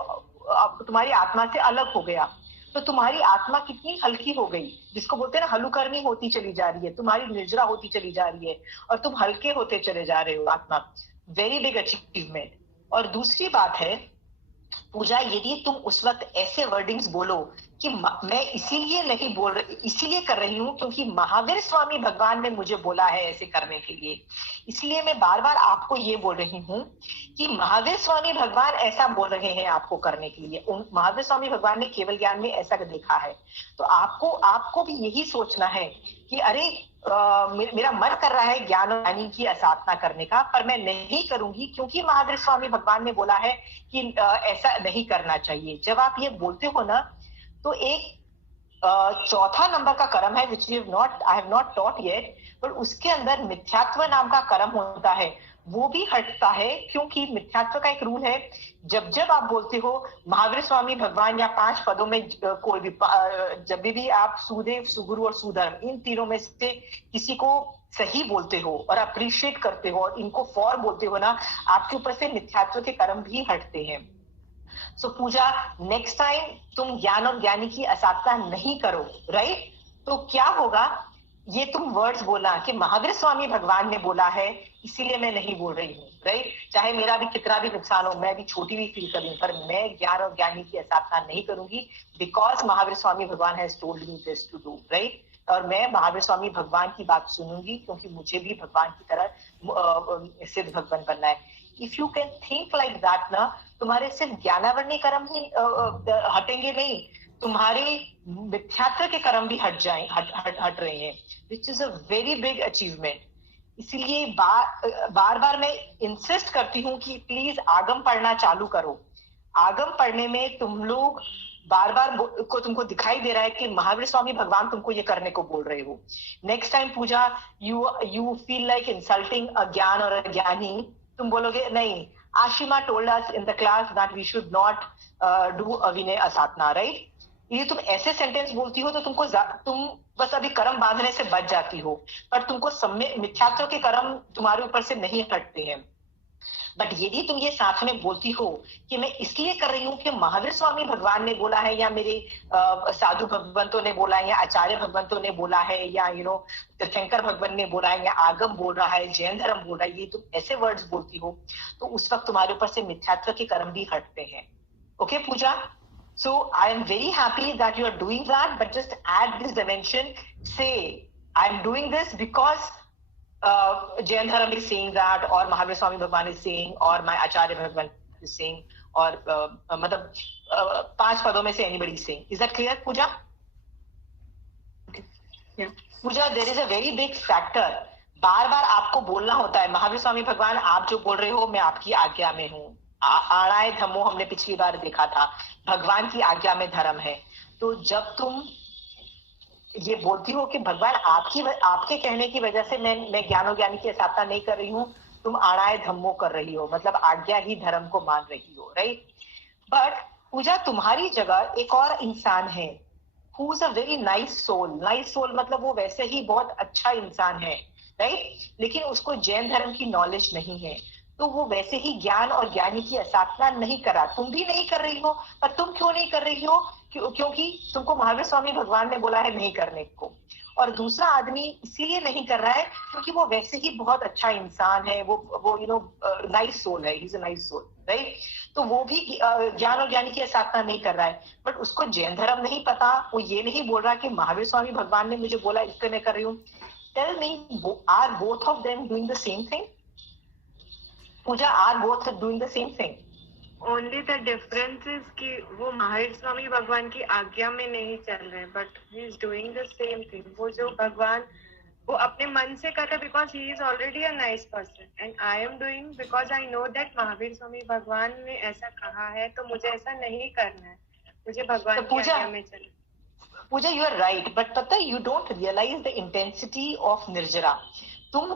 तुम्हारी आत्मा से अलग हो गया. तो तुम्हारी आत्मा कितनी हल्की हो गई, जिसको बोलते हैं ना हलुकर्मी होती चली जा रही है, तुम्हारी निर्जरा होती चली जा रही है और तुम हल्के होते चले जा रहे हो. आत्मा वेरी बिग अचीवमेंट. और दूसरी बात है पूजा, यदि तुम उस वक्त ऐसे वर्डिंग्स बोलो कि मैं इसीलिए नहीं बोल रही, इसीलिए कर रही हूं क्योंकि महावीर स्वामी भगवान ने मुझे बोला है ऐसे करने के लिए, इसलिए मैं बार बार आपको ये बोल रही हूं कि महावीर स्वामी भगवान ऐसा बोल रहे हैं आपको करने के लिए. महावीर स्वामी भगवान ने केवल ज्ञान में ऐसा देखा है. तो आपको भी यही सोचना है कि अरे मेरा मन कर रहा है ज्ञान और ज्ञानी की असाधना करने का, पर मैं नहीं करूंगी क्योंकि महावीर स्वामी भगवान ने बोला है कि ऐसा नहीं करना चाहिए. जब आप ये बोलते हो ना, तो एक चौथा नंबर का कर्म है which I have not taught yet, पर उसके अंदर मिथ्यात्व नाम का कर्म होता है, वो भी हटता है. क्योंकि मिथ्यात्व का एक रूल है, जब आप बोलते हो महावीर स्वामी भगवान या 5 पदों में कोई भी, जब भी आप सुदेव, सुगुरु और सुधर्म, इन तीनों में से किसी को सही बोलते हो और अप्रिशिएट करते हो और इनको फॉर बोलते हो ना, आपके ऊपर से मिथ्यात्व के कर्म भी हटते हैं. सो पूजा, नेक्स्ट टाइम तुम ज्ञान और ज्ञानी की असाधना नहीं करो, राइट? तो क्या होगा, ये तुम वर्ड्स बोला कि महावीर स्वामी भगवान ने बोला है इसीलिए मैं नहीं बोल रही हूँ, राइट? चाहे मेरा भी कितना भी नुकसान हो, मैं भी छोटी भी फील कर रही हूँ, पर मैं ज्ञान और ज्ञानी की असाधना नहीं करूंगी बिकॉज महावीर स्वामी भगवान has told me this to do, right? और मैं महावीर स्वामी भगवान की बात सुनूंगी क्योंकि मुझे भी भगवान की तरह सिद्ध भगवान बनना है. If you can think like that ना, तुम्हारे सिर्फ ज्ञानावर्णी कर्म ही हटेंगे नहीं, तुम्हारे मिथ्यात्व के कर्म भी हट रहे हैं, which is a very big achievement. इसीलिए बार बार मैं इंसिस्ट करती हूँ कि प्लीज आगम पढ़ना चालू करो। आगम पढ़ने में तुम लोग बार बार को तुमको दिखाई दे रहा है कि महावीर स्वामी भगवान तुमको ये करने को बोल रहे हो। Next time Pooja you feel like insulting a ज्ञान और अ ज्ञानी, तुम बोलोगे नहीं, Ashima told us in the class that we should not do अविनय असाधना, राइट? ये तुम ऐसे सेंटेंस बोलती हो तो तुम बस अभी कर्म बांधने से बच जाती हो, पर तुमको मिथ्यात्व के कर्म तुम्हारे ऊपर से नहीं हटते हैं। बट यदि तुम ये साथ में बोलती हो कि मैं इसलिए कर रही हूँ कि महावीर स्वामी भगवान ने बोला है, या मेरे साधु भगवंतों ने बोला है, या आचार्य भगवंतों ने बोला है, या तीर्थंकर भगवान ने बोला है, या आगम बोल रहा है, जैन धर्म बोल रहा है, ये तुम ऐसे वर्ड्स बोलती हो तो उस वक्त तुम्हारे ऊपर से मिथ्यात्व के कर्म भी हटते हैं। Okay Pooja? So I am very happy that you are doing that, but just add this dimension. Say, I am doing this because Jain Dharam is saying that, or Mahavir Swami Bhagwan is saying, or my Acharya Bhagwan is saying, or मतलब 5 पदों में से anybody is saying. Is that clear, Pooja? Okay. Yeah. Pooja, there is a very big factor. बार बार आपको बोलना होता है, महावीर स्वामी भगवान आप जो बोल रहे हो मैं आपकी आज्ञा में हूँ। आणाय धम्मो हमने पिछली बार देखा था, भगवान की आज्ञा में धर्म है। तो जब तुम ये बोलती हो कि भगवान आपके कहने की वजह से मैं ज्ञानो ज्ञानी की स्थापना नहीं कर रही हूँ, तुम आणाय धम्मो कर रही हो, मतलब आज्ञा ही धर्म को मान रही हो, राइट? बट पूजा, तुम्हारी जगह एक और इंसान है who is a very nice soul. Nice soul मतलब वो वैसे ही बहुत अच्छा इंसान है, राइट? लेकिन उसको जैन धर्म की नॉलेज नहीं है, तो वो वैसे ही ज्ञान और ज्ञानी की स्थापना नहीं करा। तुम भी नहीं कर रही हो, पर तुम क्यों नहीं कर रही हो? क्योंकि तुमको महावीर स्वामी भगवान ने बोला है नहीं करने को, और दूसरा आदमी इसीलिए नहीं कर रहा है क्योंकि वो वैसे ही बहुत अच्छा इंसान है, वो नाइस सोल है, he is a nice soul, right? तो वो भी ज्ञान और ज्ञानी की स्थापना नहीं कर रहा है, बट उसको जैन धर्म नहीं पता, वो ये नहीं बोल रहा कि महावीर स्वामी भगवान ने मुझे बोला इसलिए मैं कर रही हूँ। Tell me, are both of them doing the same thing? Pooja, are both doing the same thing? Only the difference is कि वो महावीर स्वामी भगवान की आज्ञा में नहीं चल रहे, but he is doing the same thing. वो जो भगवान वो अपने मन से कर रहे because he is already a nice person, and I am doing because I know that Mahavir Swami भगवान ने ऐसा कहा है, तो मुझे ऐसा नहीं करना है, मुझे भगवान की आज्ञा में चलना। Pooja, you are right, but पता है, you don't realise the intensity of निर्जरा। तुम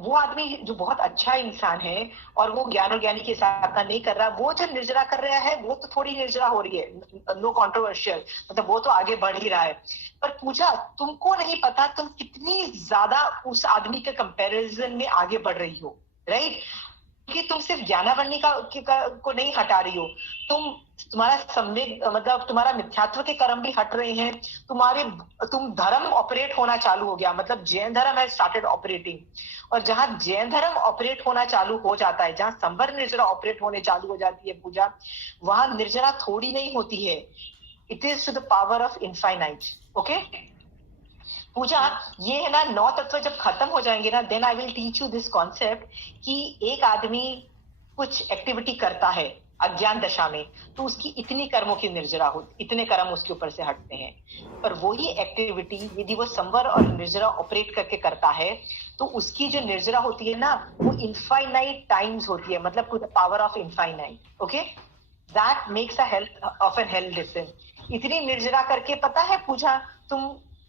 वो आदमी जो बहुत अच्छा इंसान है और वो ज्ञान और ज्ञानी की स्थापना नहीं कर रहा, वो जो निर्जरा कर रहा है वो तो थोड़ी निर्जरा हो रही है, नो कंट्रोवर्शियल, मतलब वो तो आगे बढ़ ही रहा है। पर पूजा, तुमको नहीं पता तुम कितनी ज्यादा उस आदमी के कंपैरिजन में आगे बढ़ रही हो, राइट? कि तुम सिर्फ ज्ञानावरणी को नहीं हटा रही हो, तुम्हारा सम्यक मतलब तुम्हारा मिथ्यात्व के कर्म भी हट रहे हैं, तुम धर्म ऑपरेट होना चालू हो गया, मतलब जैन धर्म हैज स्टार्टेड ऑपरेटिंग। और जहां जैन धर्म ऑपरेट होना चालू हो जाता है, जहां संवर निर्जरा ऑपरेट होने चालू हो जाती है पूजा, वहां निर्जरा थोड़ी नहीं होती है, it is to the power of infinite. Okay Pooja, ये है ना 9 तत्व जब खत्म हो जाएंगे ना, then I will teach you this concept कि एक आदमी कुछ एक्टिविटी करता है अज्ञान दशा में, तो उसकी इतनी कर्मों की निर्जरा होती, इतने कर्म उसके ऊपर से हटते हैं। पर वही एक्टिविटी यदि वो संवर और निर्जरा ऑपरेट करके करता है, तो उसकी जो निर्जरा होती है ना, वो इनफाइनाइट टाइम्स होती है, मतलब to the power of infinite. Okay, that makes a health of an health difference. इतनी निर्जरा करके पता है पूजा,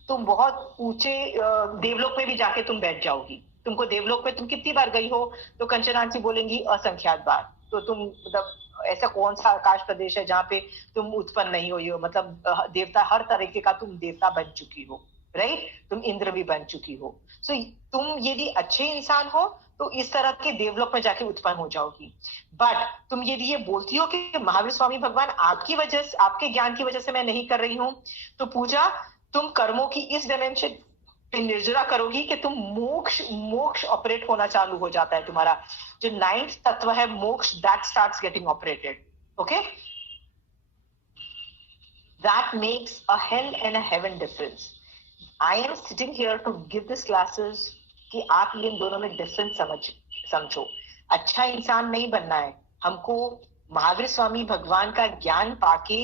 तुम बहुत ऊंचे देवलोक में भी जाके तुम बैठ जाओगी। तुमको देवलोक में तुम कितनी बार गई हो? तो कंचनांची बोलेंगी असंख्यात बार। तो तुम मतलब ऐसा कौन सा आकाश प्रदेश है जहाँ पे तुम उत्पन्न नहीं हुई हो, मतलब देवता हर तरीके का तुम देवता बन चुकी हो, राइट? तुम इंद्र भी बन चुकी हो। सो तुम यदि अच्छे इंसान हो तो इस तरह के देवलोक में जाके उत्पन्न हो जाओगी। बट तुम यदि ये बोलती हो कि महावीर स्वामी भगवान आपकी वजह से, आपके ज्ञान की वजह से मैं नहीं कर रही हूँ, तो पूजा तुम कर्मों की इस डायमेंशन पे निर्जरा करोगी कि तुम मोक्ष ऑपरेट होना चालू हो जाता है। तुम्हारा जो 9th तत्व है मोक्ष, that starts getting operated. Okay, that makes a hell and a heaven difference. I am sitting here to give this classes कि आप इन दोनों में डिफरेंस समझो। अच्छा इंसान नहीं बनना है हमको, महावीर स्वामी भगवान का ज्ञान पाके,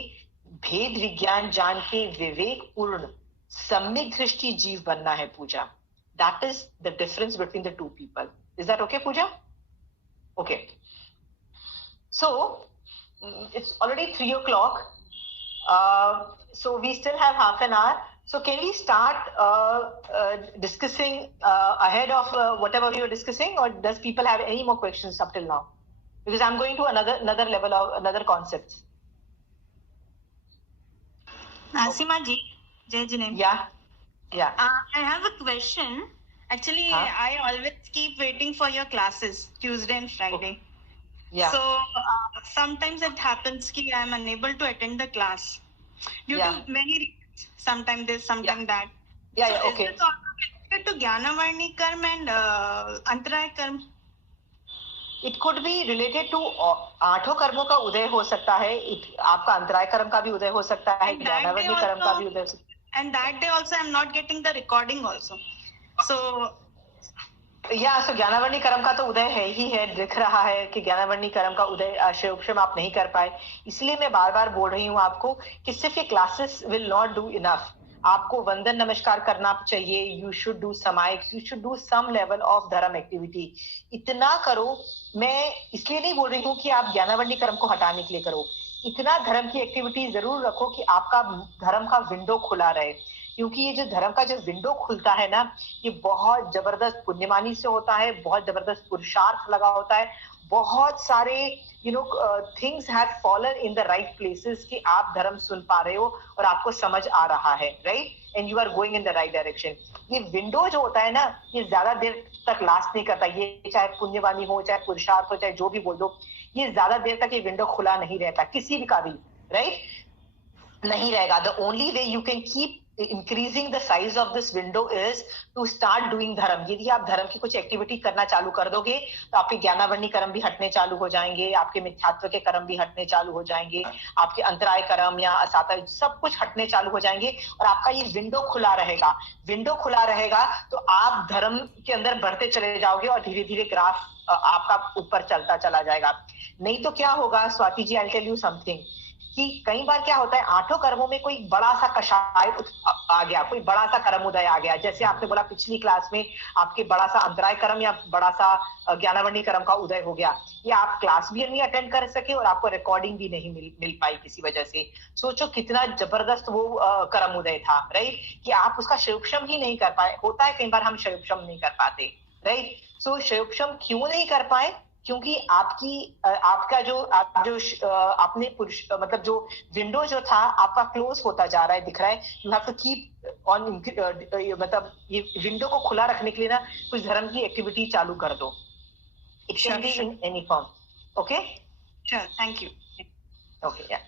भेद विज्ञान जान के विवेक पूर्ण सम्यक दृष्टि जीव बनना है पूजा। That is the difference between the two people. Is that okay, Pooja? Okay. So it's already 3 o'clock. So we still have half an hour. So can we start discussing ahead of whatever we were discussing, or does people have any more questions up till now? Because I'm going to another level of another concepts. Asima ji, Jai Jinesh. Yeah. I have a question. Actually, I always keep waiting for your classes, Tuesday and Friday. Yeah. So sometimes it happens that I am unable to attend the class due to many reasons. Sometimes this, sometimes that. Yeah, so okay. Is this also related to Gyanavarni Karma and Antaraya Karma? It could be related to 8 कर्मों का उदय हो सकता है, आपका अंतराय कर्म का भी उदय हो सकता है, ज्ञानावर्णी कर्म का भी उदय हो सकता है. And that day also I'm not getting the recording also. So so ज्ञानावर्णी कर्म का तो उदय है ही है, दिख रहा है कि ज्ञानावर्णी कर्म का उदय श्रेयोक्षम आप नहीं कर पाए. इसलिए मैं बार बार बोल रही हूँ आपको कि सिर्फ ये classes will not do enough. आपको वंदन नमस्कार करना चाहिए. यू शुड डू समाइक, you should do some level of धर्म एक्टिविटी. इतना करो. मैं इसलिए नहीं बोल रही हूँ कि आप ज्ञानावर्णी कर्म को हटाने के लिए करो. इतना धर्म की एक्टिविटी जरूर रखो कि आपका धर्म का विंडो खुला रहे. क्योंकि ये जो धर्म का जो विंडो खुलता है ना, ये बहुत जबरदस्त पुण्यमानी से होता है, बहुत जबरदस्त पुरुषार्थ लगा होता है, बहुत सारे things have fallen in the right places कि आप धर्म सुन पा रहे हो और आपको समझ आ रहा है, right, and you are going in the right direction. ये विंडो जो होता है ना, ये ज्यादा देर तक लास्ट नहीं करता. ये चाहे पुण्यवानी हो, चाहे पुरुषार्थ हो, चाहे जो भी बोल दो, ये ज्यादा देर तक ये विंडो खुला नहीं रहता, किसी भी का भी, राइट, नहीं रहेगा. The only way you can keep increasing the size of this window is to start doing धर्म. यदि आप धर्म की कुछ एक्टिविटी करना चालू कर दोगे तो आपके ज्ञानावर्णी कर्म भी हटने चालू हो जाएंगे, आपके मिथ्यात्व के कर्म भी हटने चालू हो जाएंगे, आपके अंतराय कर्म या असाता सब कुछ हटने चालू हो जाएंगे और आपका ये विंडो खुला रहेगा. विंडो खुला रहेगा तो आप धर्म के अंदर बढ़ते चले जाओगे और धीरे धीरे ग्राफ आपका ऊपर चलता चला जाएगा. नहीं तो क्या होगा Swati ji, I tell you something, कि कई बार क्या होता है, 8 कर्मों में कोई बड़ा सा कषाय आ गया, कोई बड़ा सा कर्म उदय आ गया. जैसे आपने बोला पिछली क्लास में आपके बड़ा सा अंतराय कर्म या बड़ा सा ज्ञानावर्णी कर्म का उदय हो गया. ये आप क्लास भी नहीं अटेंड कर सके और आपको रिकॉर्डिंग भी नहीं मिल पाई किसी वजह से. सोचो कितना जबरदस्त वो कर्म उदय था, राइट, कि आप उसका शयोक्षम ही नहीं कर पाए. होता है कई बार हम शयोक्षम नहीं कर पाते, राइट. सो शयोक्षम क्यों नहीं कर पाए? क्योंकि आपका जो आपने पुरुष मतलब जो विंडो जो था आपका क्लोज होता जा रहा है, दिख रहा है. You have to keep on, मतलब ये विंडो को खुला रखने के लिए ना कुछ धर्म की एक्टिविटी चालू कर दो. It can be in any form. Okay, sure, thank you. Okay, yeah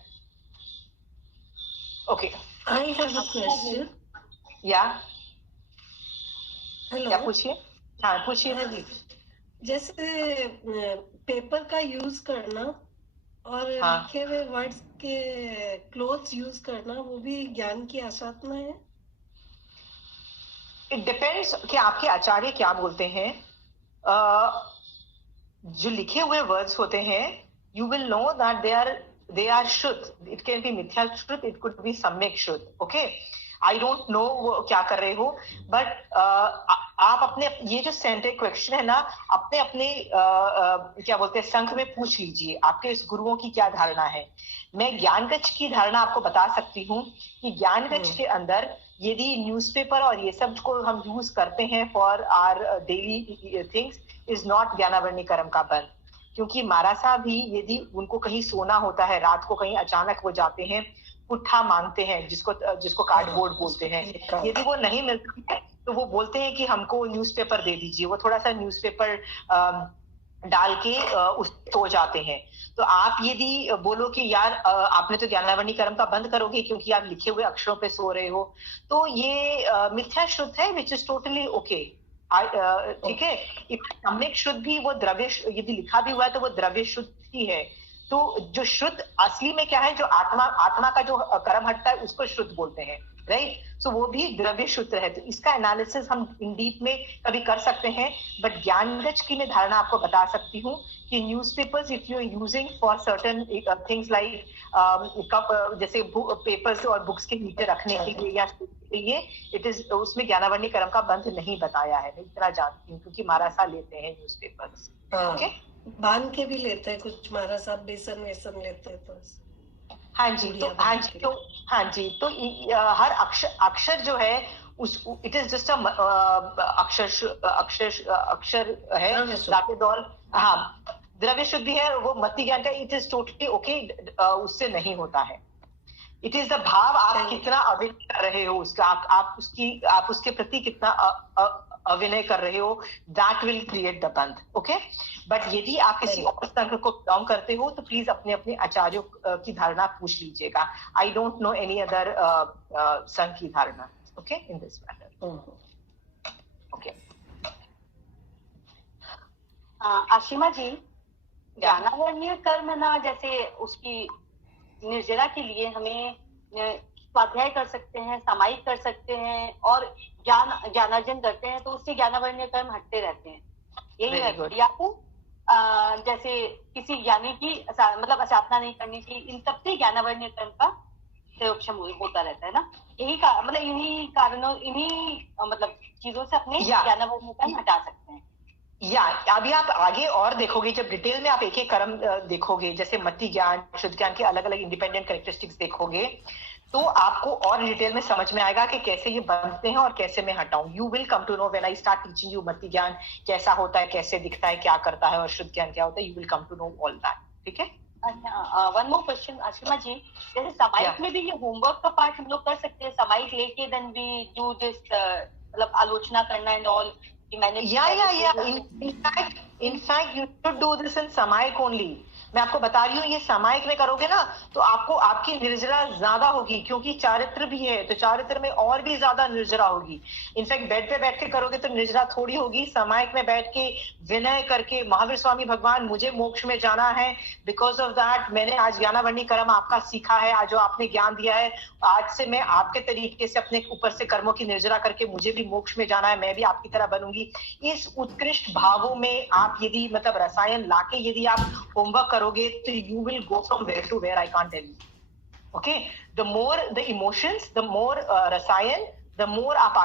okay. I have a question. Yeah hello, क्या पूछिए. हाँ पूछिए. जैसे पेपर का यूज करना और लिखे हुए वर्ड्स के क्लोथ्स यूज करना, वो भी ज्ञान की आसाधना है. इट डिपेंड्स कि आपके आचार्य क्या बोलते हैं. जो लिखे हुए वर्ड्स होते हैं, you will know that they are शुद्ध. इट कैन बी मिथ्या शुद्ध, इट कुड बी सम्यक शुद्ध. ओके, आई डोंट नो वो क्या कर रहे हो, बट आप अपने ये जो सेंटर क्वेश्चन है ना, अपने क्या बोलते हैं संघ में पूछ लीजिए आपके इस गुरुओं की क्या धारणा है. मैं ज्ञान कक्ष की धारणा आपको बता सकती हूँ कि ज्ञान कक्ष के अंदर यदि न्यूज़पेपर और ये सब को हम यूज करते हैं for our daily things, is not ज्ञानावर्णी कर्म का बंद. क्योंकि महाराज साहब भी यदि उनको कहीं सोना होता है, रात को कहीं अचानक वो जाते हैं, पुट्ठा मांगते हैं, जिसको कार्डबोर्ड बोलते हैं, यदि वो नहीं मिलता तो वो बोलते हैं कि हमको न्यूज़पेपर दे दीजिए. वो थोड़ा सा न्यूज़पेपर डाल के उस सो जाते हैं. तो आप यदि बोलो कि यार आपने तो ज्ञानावर्णी कर्म का बंद करोगे क्योंकि आप लिखे हुए अक्षरों पे सो रहे हो, तो ये मिथ्या शुद्ध है, विच इज टोटली ओके. ठीक है. सम्यक शुद्ध भी वो द्रव्य, यदि लिखा भी हुआ है तो वो द्रव्य शुद्ध ही है. तो जो शुद्ध असली में क्या है, जो आत्मा का जो कर्म हटता है उसको शुद्ध बोलते हैं, राइट। सो वो भी द्रव्य शुद्ध है। तो इसका एनालिसिस हम इन डीप में कभी कर सकते हैं, बट ज्ञानगज की मैं धारणा आपको बता सकती हूँ कि newspapers if you are using for certain things like जैसे पेपर्स और बुक्स के नीचे रखने के लिए या के लिए, इट इज उसमें ज्ञानावर्णी कर्म का बंध नहीं बताया है, मैं इतना जानती हूँ क्योंकि महाराज साहब लेते हैं न्यूज़पेपर्स। ओके, बांध के भी लेते हैं कुछ महाराज साहब, बेसन वेसन लेते हैं तो हाँ जी। तो हाँ जी, तो हाँ जी, तो हर अक्षर जो है उस इट इज जस्ट अक्षर है, दैट इज ऑल। हाँ, द्रव्य शुद्धि है वो मति ज्ञान का, इट इज टोटली ओके, उससे नहीं होता है। इट इज द भाव, आप कितना अभिनय कर रहे हो उसका, आप उसके प्रति कितना अभिनय कर रहे हो, दैट विल क्रिएट द बंध। ओके, बट यदि आप किसी और संघ को बिलोंग करते हो तो प्लीज अपने अपने आचार्यों की धारणा पूछ लीजिएगा। I don't know any other संघ की धारणा, okay, in this matter. Okay, Ashima ji, ज्ञानावर्णीय कर्म ना, जैसे उसकी निर्जरा के लिए हमें स्वाध्याय कर सकते हैं, सामायिक कर सकते हैं और ज्ञानार्जन करते हैं, तो उससे ज्ञानावर्णीय कर्म हटते रहते हैं, यही है। या तो जैसे किसी ज्ञानी की मतलब असाधना नहीं करनी चाहिए, इन सबसे ज्ञानावर्णीय कर्म का प्रयोक्षम होता रहता है ना, यही मतलब इन्हीं कारणों, इन्हीं मतलब चीजों से अपने ज्ञानावर्णीय कर्म हटा सकते हैं। या अभी आप आगे और देखोगे, जब डिटेल में आप एक एक कर्म देखोगे, जैसे मति ज्ञान, शुद्ध ज्ञान के अलग अलग इंडिपेंडेंट कैरेक्टरिस्टिक्स देखोगे, तो आपको और डिटेल में समझ में आएगा कि कैसे ये बनते हैं और कैसे मैं हटाऊं। You will come to know when I start teaching you मति ज्ञान कैसा होता है, कैसे दिखता है, क्या करता है, और शुद्ध ज्ञान क्या होता है। You will come to know all that, ठीक है। अच्छा, one more question Ashima ji, जैसे सामायिक में भी ये होमवर्क का पार्ट हम लोग कर सकते हैं, सामायिक लेके देन वी डू दिस, मतलब आलोचना करना and all. In fact, you should do this in सामायिक only. मैं आपको बता रही हूँ, ये सामायिक में करोगे ना तो आपको आपकी निर्जरा ज्यादा होगी, क्योंकि चारित्र भी है, तो चारित्र में और भी ज्यादा निर्जरा होगी। इनफैक्ट बेड पे बैठ के करोगे तो निर्जरा थोड़ी होगी, सामायिक में बैठ के विनय करके, महावीर स्वामी भगवान मुझे मोक्ष में जाना है, बिकॉज ऑफ दैट मैंने आज ज्ञानावर्णी कर्म आपका सीखा है, आज जो आपने ज्ञान दिया है, आज से मैं आपके तरीके से अपने ऊपर से कर्मों की निर्जरा करके मुझे भी मोक्ष में जाना है, मैं भी आपकी तरह बनूंगी। इस उत्कृष्ट भावों में आप यदि मतलब रसायन लाके यदि आप होमवर्क करोगे तो you will go from where to where, I can't tell you. Okay, the more the emotions, the more रसायन, the more आप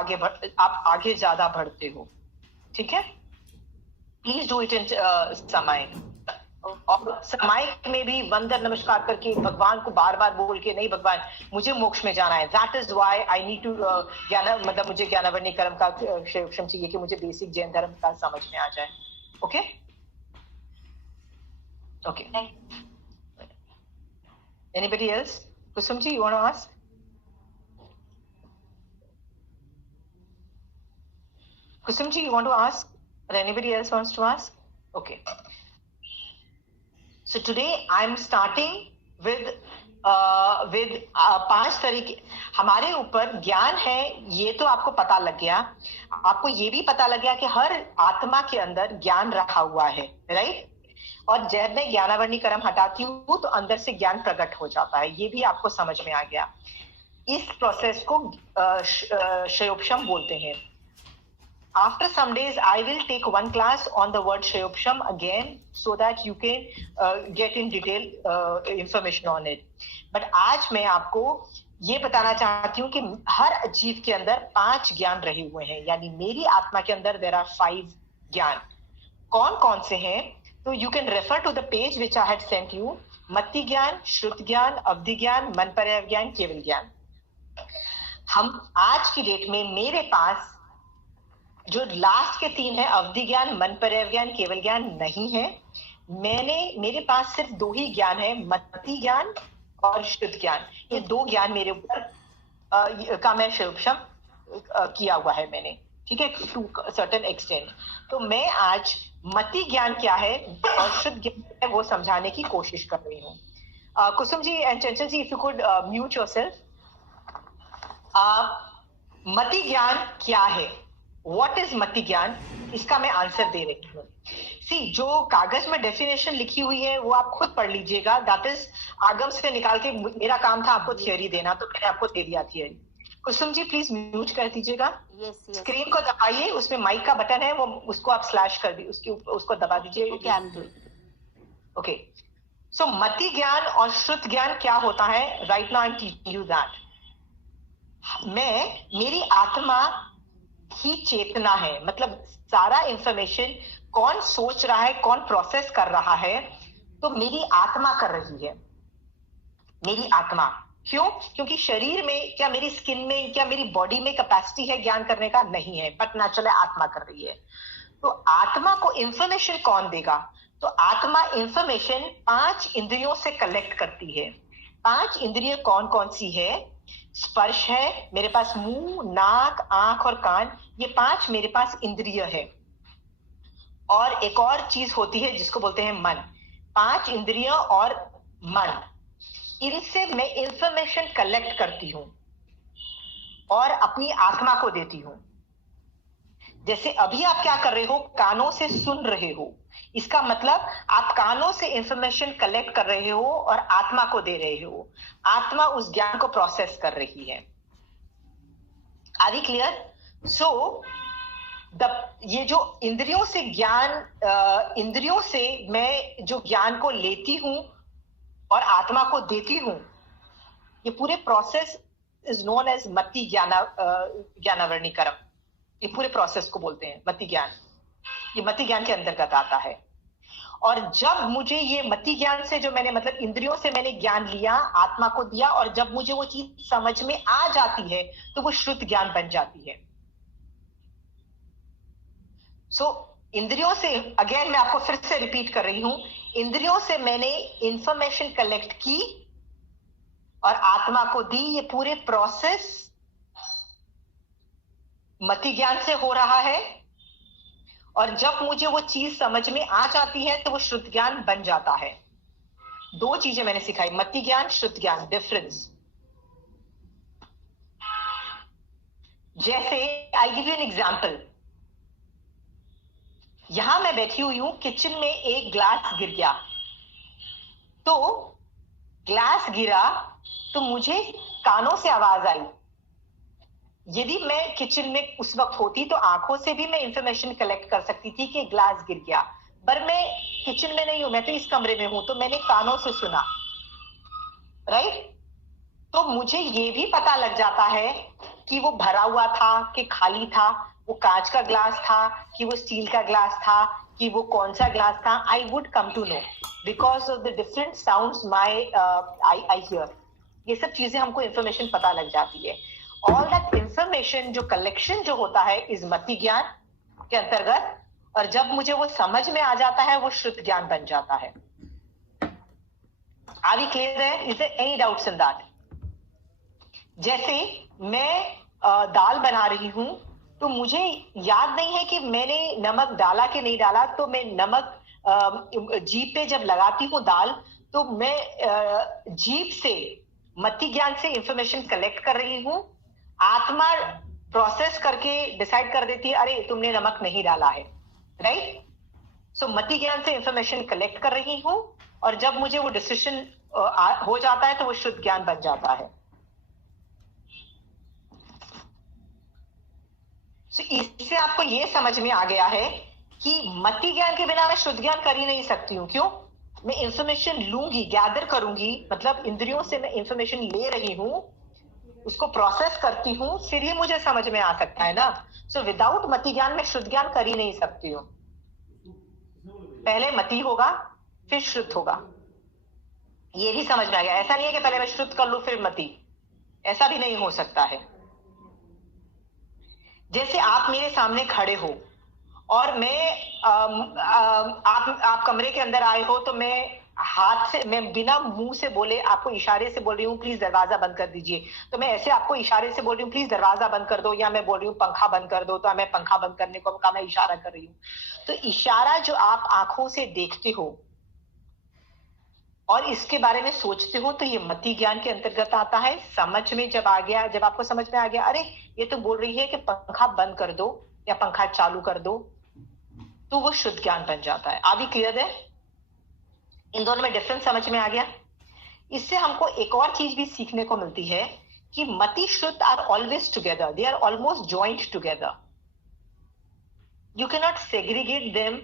आगे ज्यादा बढ़ते हो, ठीक है। प्लीज डू इट इन सामायिक। और सामायिक में भी वंदन नमस्कार करके भगवान को बार बार बोल के, नहीं भगवान मुझे मोक्ष में जाना है, that is why I need to मतलब मुझे ज्ञानावर्णी कर्म का क्षम चाहिए कि मुझे बेसिक जैन धर्म का समझ में आ जाए। Okay, okay. Anybody else? Kusumji, you want to ask? Kusumji, you want to ask? Or anybody else wants to ask? Okay. So today I am starting with 5 तरीके। हमारे ऊपर ज्ञान है, ये तो आपको पता लग गया। आपको ये भी पता लग गया कि हर आत्मा के अंदर ज्ञान रखा हुआ है, राइट। और जब मैं ज्ञानावर्णी कर्म हटाती हूँ तो अंदर से ज्ञान प्रकट हो जाता है, ये भी आपको समझ में आ गया। इस प्रोसेस को क्षयोपशम बोलते हैं। After some days, I will take one class on the word Shayopsham again, so that you can get in detail information on it. But आज मैं आपको ये बताना चाहती हूँ कि हर जीव के अंदर 5 ज्ञान रहे हुए हैं, यानी मेरी आत्मा के अंदर there are 5 ज्ञान। कौन कौन से हैं? तो you can refer to the page which I had sent you. मति ज्ञान, श्रुत ज्ञान, अवधि ज्ञान, मन पर्याय ज्ञान, केवल ज्ञान। हम आज की डेट में मेरे पास जो लास्ट के 3 है, अवधि ज्ञान, मन पर्याय ज्ञान, केवल ज्ञान नहीं है। मेरे पास सिर्फ 2 ही ज्ञान है, मति ज्ञान और शुद्ध ज्ञान। ये 2 ज्ञान मेरे ऊपर का मैं क्षयोपशम किया हुआ है मैंने, ठीक है, टू सर्टेन एक्सटेंट। तो मैं आज मति ज्ञान क्या है और शुद्ध ज्ञान क्या है वो समझाने की कोशिश कर रही हूँ। कुसुम ji and Chanchal ji, if you could mute yourself. मति ज्ञान क्या है? व्हाट इज मति ज्ञान? इसका मैं आंसर दे रही हूँ। सी, जो कागज में डेफिनेशन लिखी हुई है वो आप खुद पढ़ लीजिएगा, दैट इज आगम से निकाल के मेरा काम था आपको थियोरी देना, तो मैंने आपको दे दिया theory. Kusum ji please mute कर दीजिएगा। स्क्रीन को दबाइए, उसमें माइक का बटन है, वो उसको आप स्लैश कर दी, उसको दबा दीजिए। ओके, सो मति ज्ञान और श्रुत ज्ञान क्या होता है? Right now I am teaching you that. मेरी आत्मा ही चेतना है, मतलब सारा इंफॉर्मेशन कौन सोच रहा है, कौन प्रोसेस कर रहा है, तो मेरी आत्मा कर रही है। मेरी आत्मा क्यों? क्योंकि शरीर में, क्या मेरी स्किन में, क्या मेरी बॉडी में कैपेसिटी है ज्ञान करने का? नहीं है, बट नेचुरली आत्मा कर रही है। तो आत्मा को इंफॉर्मेशन कौन देगा? तो आत्मा इंफॉर्मेशन 5 इंद्रियों से कलेक्ट करती है। 5 इंद्रिय कौन कौन सी है? स्पर्श है, मेरे पास मुंह, नाक, आंख और कान, ये 5 मेरे पास इंद्रिय है। और एक और चीज होती है जिसको बोलते हैं मन। 5 इंद्रिय और मन, इनसे मैं इंफॉर्मेशन कलेक्ट करती हूं और अपनी आत्मा को देती हूं। जैसे अभी आप क्या कर रहे हो? कानों से सुन रहे हो, इसका मतलब आप कानों से इंफॉर्मेशन कलेक्ट कर रहे हो और आत्मा को दे रहे हो। आत्मा उस ज्ञान को प्रोसेस कर रही है। Are we clear? सो ये जो इंद्रियों से ज्ञान, इंद्रियों से मैं जो ज्ञान को लेती हूं और आत्मा को देती हूं, ये पूरे प्रोसेस इज नोन एज मति ज्ञानावरणीकरम। ये पूरे प्रोसेस को बोलते हैं मति ज्ञान। ये मति ज्ञान के अंतर्गत आता है। और जब मुझे ये मति ज्ञान से, जो मैंने मतलब इंद्रियों से मैंने ज्ञान लिया, आत्मा को दिया, और जब मुझे वो चीज समझ में आ जाती है तो वो शुद्ध ज्ञान बन जाती है। सो इंद्रियों से, अगेन मैं आपको फिर से रिपीट कर रही हूं, इंद्रियों से मैंने इंफॉर्मेशन कलेक्ट की और आत्मा को दी। ये पूरे प्रोसेस मति ज्ञान से हो रहा है, और जब मुझे वो चीज समझ में आ जाती है तो वो शुद्ध ज्ञान बन जाता है। 2 चीजें मैंने सिखाई, मति ज्ञान, शुद्ध ज्ञान, डिफरेंस। जैसे I give you an example. यहां मैं बैठी हुई हूं, किचन में एक ग्लास गिर गया, तो ग्लास गिरा तो मुझे कानों से आवाज आई। यदि मैं किचन में उस वक्त होती तो आंखों से भी मैं इंफॉर्मेशन कलेक्ट कर सकती थी कि ग्लास गिर गया, पर मैं किचन में नहीं हूं, मैं तो इस कमरे में हूं, तो मैंने कानों से सुना, राइट? तो मुझे ये भी पता लग जाता है कि वो भरा हुआ था कि खाली था, वो कांच का ग्लास था कि वो स्टील का ग्लास था, कि वो कौन सा ग्लास था। I would come to know because of the different sounds I hear. ये सब चीजें हमको इंफॉर्मेशन पता लग जाती है। ऑल दैट इंफॉर्मेशन, जो कलेक्शन जो होता है, इस मति ज्ञान के अंतर्गत, और जब मुझे वो समझ में आ जाता है वो शुद्ध ज्ञान बन जाता है। आर वी क्लियर है? Is there any doubts in that? जैसे मैं दाल बना रही हूं, तो मुझे याद नहीं है कि मैंने नमक डाला कि नहीं डाला, तो मैं नमक जीभ पे जब लगाती हूँ दाल, तो मैं जीभ से मति ज्ञान से इंफॉर्मेशन कलेक्ट कर रही हूँ। आत्मा प्रोसेस करके डिसाइड कर देती है, अरे तुमने नमक नहीं डाला है, राइट? सो मति ज्ञान से इंफॉर्मेशन कलेक्ट कर रही हूँ, और जब मुझे वो डिसीजन हो जाता है तो वो शुद्ध ज्ञान बन जाता है। So, इससे आपको ये समझ में आ गया है कि मति ज्ञान के बिना मैं शुद्ध ज्ञान कर ही नहीं सकती हूँ। क्यों? मैं इंफॉर्मेशन लूंगी, गैदर करूंगी, मतलब इंद्रियों से मैं इंफॉर्मेशन ले रही हूँ, उसको प्रोसेस करती हूँ, फिर ही मुझे समझ में आ सकता है ना। सो विदाउट मति ज्ञान मैं शुद्ध ज्ञान कर ही नहीं सकती हूँ। पहले मति होगा फिर शुद्ध होगा, ये भी समझ में आ गया। ऐसा नहीं है कि पहले मैं शुद्ध कर लूं फिर मति, ऐसा भी नहीं हो सकता है। जैसे आप मेरे सामने खड़े हो और मैं आप कमरे के अंदर आए हो, तो मैं हाथ से, मैं बिना मुंह से बोले आपको इशारे से बोल रही हूँ प्लीज दरवाजा बंद कर दीजिए, तो मैं ऐसे आपको इशारे से बोल रही हूँ प्लीज दरवाजा बंद कर दो, या मैं बोल रही हूँ पंखा बंद कर दो, तो मैं पंखा बंद करने को मैं इशारा कर रही हूँ। तो इशारा जो आप आंखों से देखते हो और इसके बारे में सोचते हो, तो ये मति ज्ञान के अंतर्गत आता है। समझ में जब आ गया, जब आपको समझ में आ गया, अरे ये तो बोल रही है कि पंखा बंद कर दो या पंखा चालू कर दो, तो वो शुद्ध ज्ञान बन जाता है। आगे क्लियर है? इन दोनों में डिफरेंस समझ में आ गया? इससे हमको एक और चीज भी सीखने को मिलती है कि मति श्रुत are always together, they are almost joint together, you can not segregate them,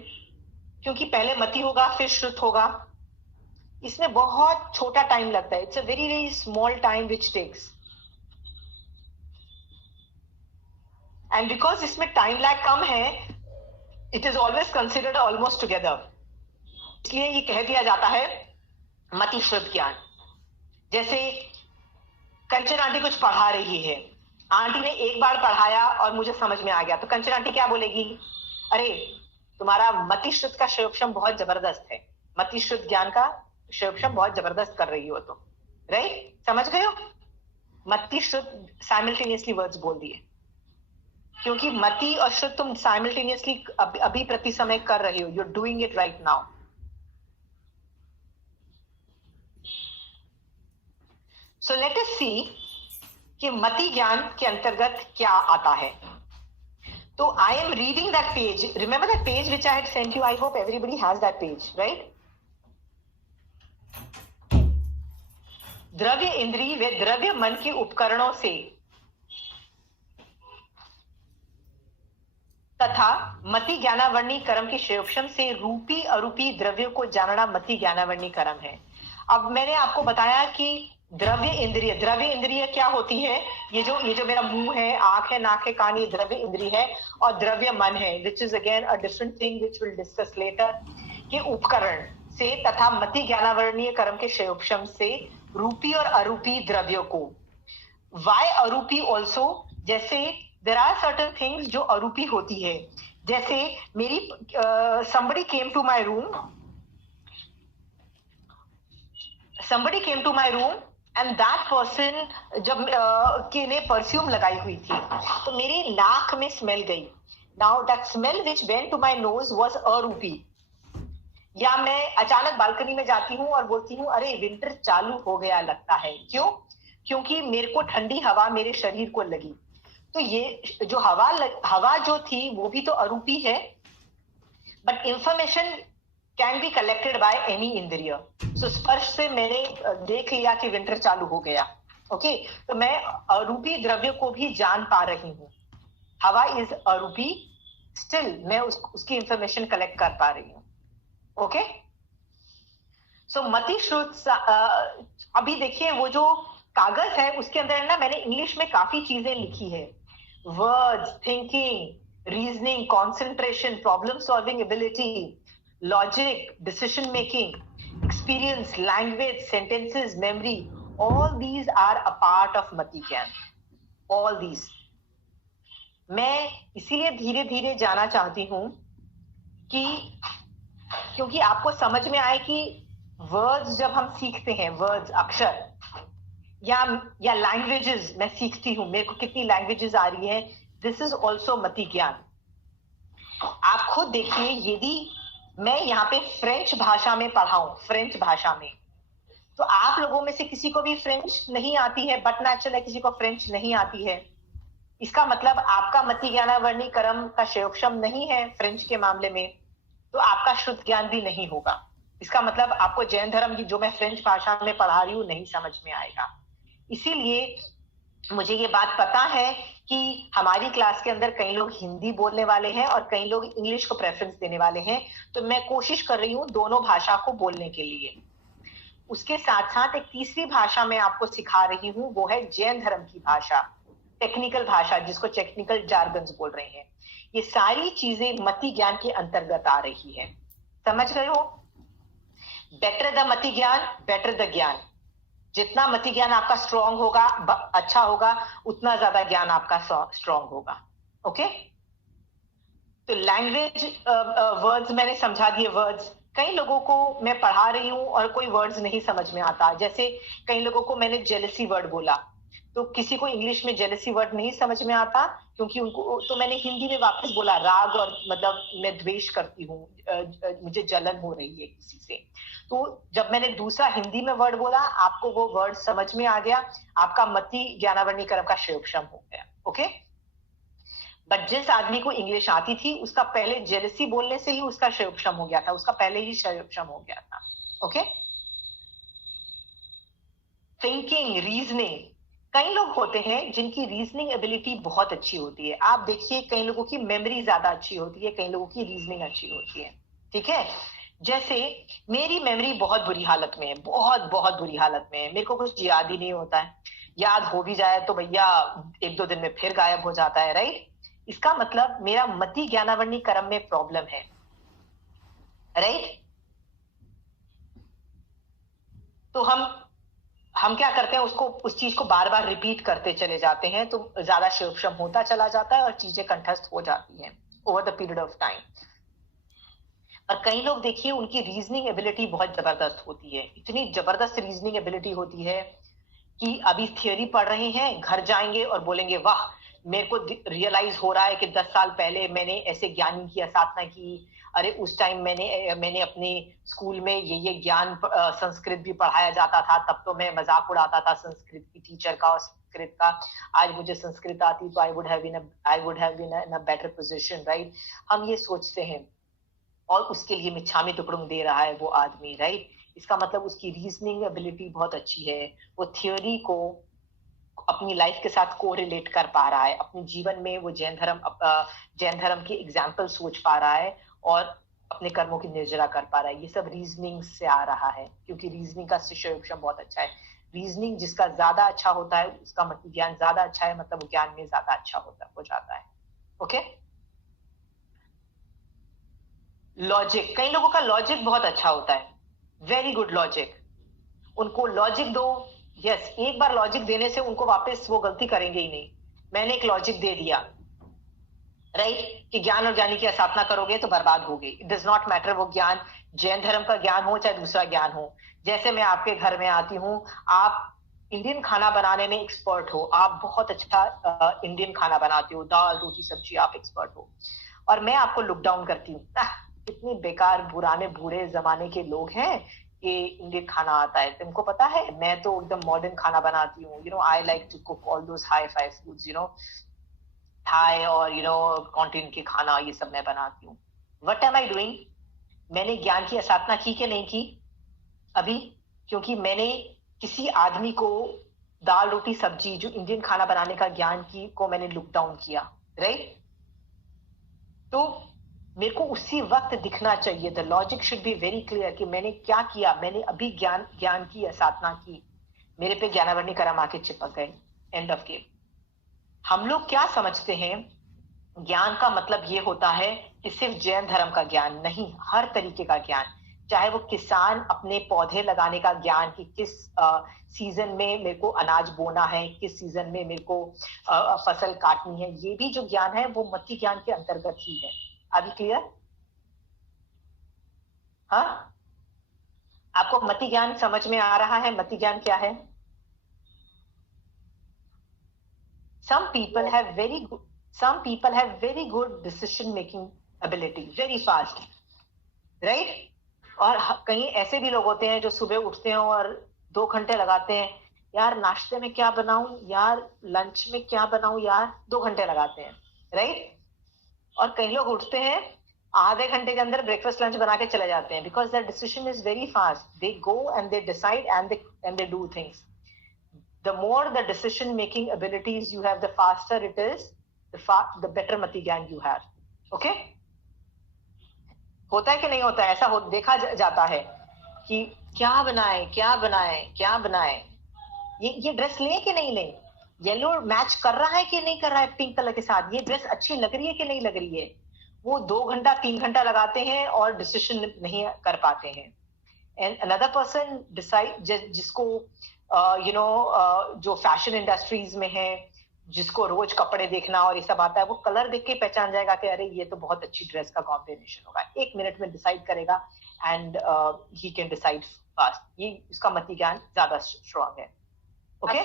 क्योंकि पहले मति होगा फिर श्रुत होगा। इसमें बहुत छोटा टाइम लगता है, it's a very very small time which takes, and because इसमें टाइम लैग कम है, it is always considered almost together, इसलिए ये कह दिया जाता है मति श्रुत ज्ञान। जैसे कंचन आंटी कुछ पढ़ा रही है, आंटी ने एक बार पढ़ाया और मुझे समझ में आ गया, तो कंचन आंटी क्या बोलेगी? अरे तुम्हारा मति श्रुत का शयोपशम बहुत जबरदस्त है, मति श्रुत ज्ञान का शयोपशम बहुत जबरदस्त कर रही हो तुम, राइट? समझ गए हो? मति श्रुत साइमल्टेनियसली वर्ड्स बोल दिए, क्योंकि मति और श्रुत तुम साइमल्टेनियसली अभी प्रति समय कर रही हो, you are doing it right now. So let us see कि मति ज्ञान के अंतर्गत क्या आता है। तो I am reading that page, remember that page which I had sent you, I hope everybody has that page, right? द्रव्य इंद्रिय व द्रव्य मन के उपकरणों से तथा मति ज्ञानावर्णी कर्म के शयोपशम से रूपी अरूपी द्रव्यों को जानना मति ज्ञानावर्णी कर्म है। अब मैंने आपको बताया कि द्रव्य इंद्रिय क्या होती है? ये जो मेरा मुंह है, आंख है, नाक है, कान, ये द्रव्य इंद्रिय है, और द्रव्य मन है which is again a different thing which will discuss later, के उपकरण से तथा मति ज्ञानावर्णीय कर्म के शयोपशम से रूपी और अरूपी द्रव्यों को। वाई अरूपी ऑल्सो? जैसे देयर आर सर्टेन थिंग्स जो अरूपी होती है, जैसे मेरी somebody came to my room and that person जब के ने परफ्यूम लगाई हुई थी तो मेरी नाक में स्मेल गई। Now that smell which went to my nose was अरूपी। या मैं अचानक बालकनी में जाती हूँ और बोलती हूँ अरे विंटर चालू हो गया लगता है, क्यों? क्योंकि मेरे को ठंडी हवा मेरे शरीर को लगी। तो ये जो हवा जो थी वो भी तो अरूपी है, but information can be collected by any इंद्रिय। सो स्पर्श से मैंने देख लिया कि विंटर चालू हो गया, ओके? तो मैं अरूपी द्रव्य को भी जान पा रही हूँ। हवा इज अरूपी, स्टिल मैं उसकी इंफॉर्मेशन कलेक्ट कर पा रही हूँ, ओके? सो मति श्रुत, अभी देखिए वो जो कागज है उसके अंदर ना मैंने इंग्लिश में काफी चीजें लिखी है, words, thinking, reasoning, concentration, problem solving ability, logic, decision making, experience, language, sentences, memory, all these are a part of mati gyan, all these। मैं इसीलिए धीरे धीरे जाना चाहती हूं कि क्योंकि आपको समझ में आए कि वर्ड्स जब हम सीखते हैं, वर्ड्स, अक्षर या लैंग्वेजेस मैं सीखती हूं, मेरे को कितनी लैंग्वेजेस आ रही है, दिस इज ऑल्सो मति ज्ञान। आप खुद देखिए, यदि मैं यहाँ पे फ्रेंच भाषा में पढ़ाऊं, फ्रेंच भाषा में, तो आप लोगों में से किसी को भी फ्रेंच नहीं आती है, बट नेचुरल है किसी को फ्रेंच नहीं आती है, इसका मतलब आपका मति ज्ञानावर्णी कर्म का शयोपशम नहीं है फ्रेंच के मामले में, तो आपका शुद्ध ज्ञान भी नहीं होगा। इसका मतलब आपको जैन धर्म की जो मैं फ्रेंच भाषा में पढ़ा रही हूँ नहीं समझ में आएगा। इसीलिए मुझे ये बात पता है कि हमारी क्लास के अंदर कई लोग हिंदी बोलने वाले हैं और कई लोग इंग्लिश को प्रेफरेंस देने वाले हैं, तो मैं कोशिश कर रही हूँ दोनों भाषा को बोलने के लिए। उसके साथ साथ एक तीसरी भाषा मैं आपको सिखा रही हूँ, वो है जैन धर्म की भाषा, टेक्निकल भाषा, जिसको टेक्निकल जार्गन्स बोल रहे हैं। ये सारी चीजें मति ज्ञान के अंतर्गत आ रही है, समझ रहे हो? बेटर द मति ज्ञान, बेटर द ज्ञान। जितना मति ज्ञान आपका स्ट्रॉन्ग होगा, अच्छा होगा, उतना ज्यादा ज्ञान आपका स्ट्रॉन्ग होगा, ओके? तो लैंग्वेज, वर्ड्स मैंने समझा दिए। वर्ड्स कई लोगों को मैं पढ़ा रही हूँ और कोई वर्ड्स नहीं समझ में आता, जैसे कई लोगों को मैंने जेलसी वर्ड बोला, तो किसी को इंग्लिश में जेलसी वर्ड नहीं समझ में आता, क्योंकि उनको तो मैंने हिंदी में वापस बोला राग, और मतलब मैं द्वेष करती हूँ, मुझे जलन हो रही है किसी से। तो जब मैंने दूसरा हिंदी में वर्ड बोला, आपको वो वर्ड समझ में आ गया, आपका मति ज्ञानावर्णी कर्म का शयोपशम हो गया, ओके? बट जिस आदमी को इंग्लिश आती थी उसका पहले जेलसी बोलने से ही उसका क्षयोक्षम हो गया था, उसका पहले ही क्षयोक्षम हो गया था। ओके, थिंकिंग, रीजनिंग, कई लोग होते हैं जिनकी रीजनिंग एबिलिटी बहुत अच्छी होती है। आप देखिए कई लोगों की मेमोरी ज्यादा अच्छी होती है, कई लोगों की रीजनिंग अच्छी होती है। ठीक है, जैसे मेरी मेमोरी बहुत बुरी हालत में है, बहुत बहुत बुरी हालत में है, मेरे को कुछ याद ही नहीं होता है, याद हो भी जाए तो भैया 1-2 दिन में फिर गायब हो जाता है, राइट। इसका मतलब मेरा मति ज्ञानावरणी क्रम में प्रॉब्लम है, राइट। तो हम क्या करते हैं, उसको उस चीज को बार बार रिपीट करते चले जाते हैं, तो ज्यादा क्षयोक्षम होता चला जाता है और चीजें कंठस्थ हो जाती हैं over the period of time. और कई लोग देखिए उनकी रीजनिंग एबिलिटी बहुत जबरदस्त होती है, इतनी जबरदस्त रीजनिंग एबिलिटी होती है कि अभी थियोरी पढ़ रहे हैं, घर जाएंगे और बोलेंगे वाह मेरे को रियलाइज हो रहा है कि 10 साल पहले मैंने ऐसे ज्ञानी की साधना की, अरे उस टाइम मैंने अपने स्कूल में ये ज्ञान, संस्कृत भी पढ़ाया जाता था, तब तो मैं मजाक उड़ाता था संस्कृत की टीचर का और संस्कृत का, आज मुझे संस्कृत आती तो I would have been in a better position, right. हम ये सोचते हैं और उसके लिए मिच्छामी दुक्कड़म दे रहा है वो आदमी, राइट। इसका मतलब उसकी रीजनिंग एबिलिटी बहुत अच्छी है, वो थ्योरी को अपनी लाइफ के साथ कोरिलेट कर पा रहा है, अपने जीवन में वो जैन धर्म की एग्जाम्पल सोच पा रहा है और अपने कर्मों की निर्जरा कर पा रहा है। ये सब रीजनिंग से आ रहा है, क्योंकि रीजनिंग का क्षयोक्षम बहुत अच्छा है। रीजनिंग जिसका ज्यादा अच्छा होता है उसका मतलब ज्ञान ज्यादा अच्छा है, मतलब ज्ञान में ज्यादा अच्छा हो जाता है। ओके, लॉजिक, कई लोगों का लॉजिक बहुत अच्छा होता है, वेरी गुड लॉजिक। उनको लॉजिक दो, यस, एक बार लॉजिक देने से उनको वापस वो गलती करेंगे ही नहीं। मैंने एक लॉजिक दे दिया, राइट, कि ज्ञान और ज्ञानी की स्थापना करोगे तो बर्बाद होगे। इट डज नॉट मैटर वो ज्ञान जैन धर्म का ज्ञान हो चाहे दूसरा ज्ञान हो। जैसे मैं आपके घर में आती हूँ, आप इंडियन खाना बनाने में एक्सपर्ट हो, आप बहुत अच्छा इंडियन खाना बनाते हो, दाल रोटी सब्जी आप एक्सपर्ट हो, और मैं आपको लुक डाउन करती हूँ, कितनी बेकार पुराने बूढ़े जमाने के लोग हैं कि इंडियन खाना आता है, तुमको पता है मैं तो एकदम मॉडर्न खाना बनाती हूँ, you know I like to cook all those hi fi foods, you know Thai और यू नो कॉन्टिनेंट के खाना, ये सब मैं बनाती हूँ। What am I doing? मैंने ज्ञान की स्थापना की कि नहीं की अभी? क्योंकि मैंने किसी आदमी को दाल रोटी सब्जी जो इंडियन खाना बनाने का ज्ञान की को मैंने लुक डाउन किया, राइट। तो मेरे को उसी वक्त दिखना चाहिए, the logic should be very clear कि मैंने क्या किया, मैंने अभी ज्ञान की साधना की, मेरे पे ज्ञानावरणी क्रम आके चिपक गए, एंड ऑफ गेम। हम लोग क्या समझते हैं, ज्ञान का मतलब ये होता है कि सिर्फ जैन धर्म का ज्ञान नहीं, हर तरीके का ज्ञान, चाहे वो किसान अपने पौधे लगाने का ज्ञान कि किस सीजन में मेरे को अनाज बोना है, किस सीजन में मेरे को फसल काटनी है, ये भी जो ज्ञान है वो मति ज्ञान के अंतर्गत ही है। अभी क्लियर? हाँ, आपको मति ज्ञान समझ में आ रहा है? मति ज्ञान क्या है? Some people have very good decision making ability, very fast, right? और कहीं ऐसे भी लोग होते हैं जो सुबह उठते हैं और 2 घंटे लगाते हैं, यार नाश्ते में क्या बनाऊं, यार लंच में क्या बनाऊं, यार 2 घंटे लगाते हैं, राइट। और कई लोग उठते हैं आधे घंटे के अंदर ब्रेकफास्ट लंच बना के चले जाते हैं, because there decision is very fast, they go and they decide and they do things. The more the decision making abilities you have, the faster it is, the better mati gyan you have. Okay? होता है कि नहीं होता है? ऐसा देखा जाता है कि क्या बनाए, ये ड्रेस लें कि नहीं लें, येलो मैच कर रहा है कि नहीं कर रहा है पिंक कलर के साथ, ये ड्रेस अच्छी लग रही है कि नहीं लग रही है। वो 2 घंटा 3 घंटा लगाते हैं और डिसीजन नहीं कर पाते हैं। एंड अनदर पर्सन डिसाइड, जिसको जो फैशन इंडस्ट्रीज में है, जिसको रोज कपड़े देखना और ये सब आता है, वो कलर देख के पहचान जाएगा कि अरे ये तो बहुत अच्छी ड्रेस का कॉम्बिनेशन होगा, 1 मिनट में डिसाइड करेगा and he can decide fast. ये इसका मति ज्ञान ज्यादा स्ट्रॉन्ग है। ओके,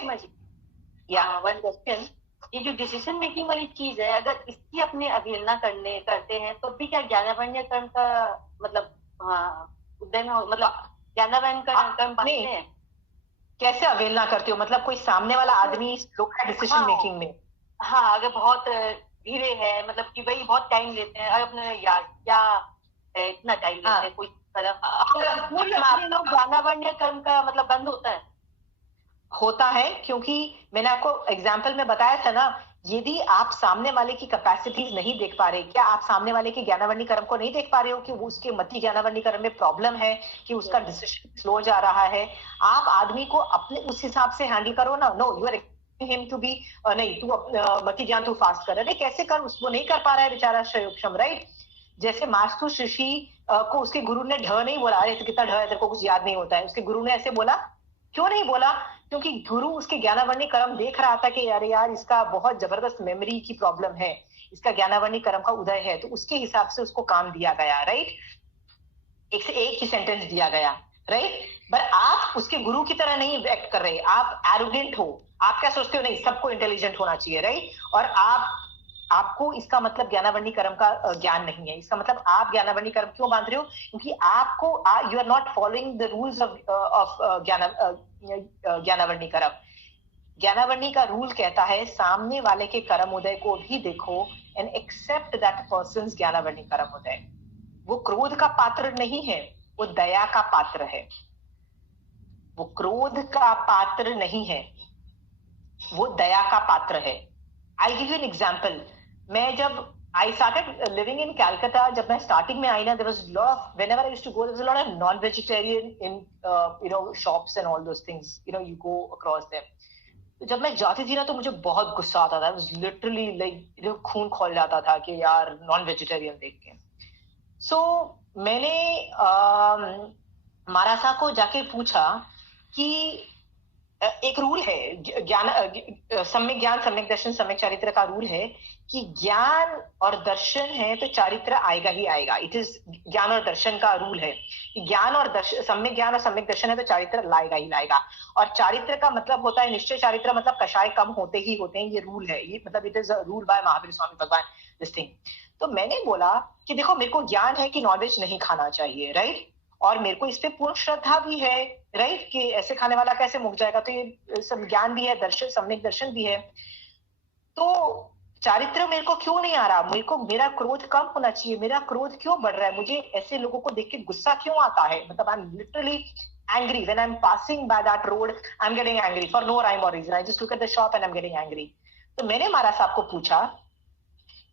या वन क्वेश्चन, ये जो डिसीजन मेकिंग वाली चीज है, अगर इसकी अपने अवहेलना करते हैं तो भी क्या ज्ञानावरण्य कर्म का मतलब उदय में, मतलब ज्ञानावरण कर्म पाते हैं? कैसे अवहेलना करते हो? मतलब कोई सामने वाला आदमी स्लो है डिसीजन मेकिंग में? हाँ, अगर बहुत धीरे है, मतलब कि भाई बहुत टाइम लेते हैं। अरे अपने यार क्या है, इतना टाइम लेते हैं कोई लोग गाना बढ़ने कर्म का मतलब बंद होता है क्योंकि मैंने आपको एग्जाम्पल में बताया था ना, यदि आप सामने वाले की कैपेसिटीज नहीं देख पा रहे, क्या आप सामने वाले के ज्ञानावर्णी कर्म को नहीं देख पा रहे हो कि वो उसके मति ज्ञानावर्णी कर्म में प्रॉब्लम है, कि उसका डिसीजन स्लो जा रहा है? आप आदमी को अपने उस हिसाब से हैंडल करो ना। No you are him to be नहीं तू मति ज्ञान तू फास्ट कर, अरे कैसे कर, उसको नहीं कर पा रहा है बेचारा क्षम, राइट? जैसे मास्तु ऋषि को उसके गुरु ने ढ नहीं बोला, अरे कितना ढ है तेरे को कुछ याद नहीं होता है, उसके गुरु ने ऐसे बोला, क्यों नहीं बोला? क्योंकि गुरु उसके ज्ञानावर्णी कर्म देख रहा था कि अरे यार इसका बहुत जबरदस्त मेमोरी की प्रॉब्लम है, इसका ज्ञानावर्णी कर्म का उदय है, तो उसके हिसाब से उसको काम दिया गया, राइट? एक से एक ही सेंटेंस दिया गया, राइट? पर आप उसके गुरु की तरह नहीं एक्ट कर रहे, आप एरोगेंट हो, आप क्या सोचते हो, नहीं सबको इंटेलिजेंट होना चाहिए, राइट? और आपको इसका मतलब ज्ञानावर्णी कर्म का ज्ञान नहीं है। इसका मतलब आप ज्ञानावर्णी कर्म क्यों बांध रहे हो? क्योंकि आपको you are not following the rules of ज्ञानावर्णी कर्म। ज्ञानावर्णी का रूल कहता है सामने वाले के कर्म उदय को भी देखो एंड एक्सेप्ट दैट पर्सन्स ज्ञानावर्णी कर्म उदय। वो क्रोध का पात्र नहीं है, वो दया का पात्र है। वो क्रोध का पात्र नहीं है, वो दया का पात्र है। I'll give you an example. मैं जब I started living in Calcutta, जब मैं स्टार्टिंग में आई ना, there was a lot of, whenever I used to go, there was a lot of non-vegetarian in shops and all those things, you go across them. तो जब मैं जाती थी ना तो मुझे बहुत गुस्सा आता था, it was literally like खून खौल जाता था कि यार non-vegetarian देख के। So मैंने मारासा को जाके पूछा कि एक रूल है ज्ञान, सम्यक ज्ञान, सम्यक दर्शन, सम्यक चारित्र का रूल है कि ज्ञान और दर्शन है तो चारित्र आएगा ही आएगा। इट इज ज्ञान और दर्शन का रूल है कि ज्ञान और दर्शन, सम्यक ज्ञान और सम्यक दर्शन है तो चारित्र लाएगा ही लाएगा। और चारित्र का मतलब होता है निश्चय चारित्र, मतलब कषाय कम होते ही होते हैं, ये रूल है, ये मतलब it is a rule by Mahavir Swami भगवान, दिस थिंग। तो मैंने बोला कि देखो मेरे को ज्ञान है कि नॉनवेज नहीं खाना चाहिए, राइट? और मेरे को इस पे पूर्ण श्रद्धा भी है, राइट, कि ऐसे खाने वाला कैसे मुक जाएगा, तो ये सब ज्ञान भी है, दर्शन, सम्यक दर्शन भी है। तो चारित्र मेरे को क्यों नहीं आ रहा? मेरे को मेरा क्रोध कम होना चाहिए, मेरा क्रोध क्यों बढ़ रहा है? मुझे ऐसे लोगों को देख के गुस्सा क्यों आता है? मतलब I am literally angry when I'm passing by that road. I'm getting angry for no rhyme or reason. I just look at the shop and I'm getting angry. तो मैंने महाराज साहब को पूछा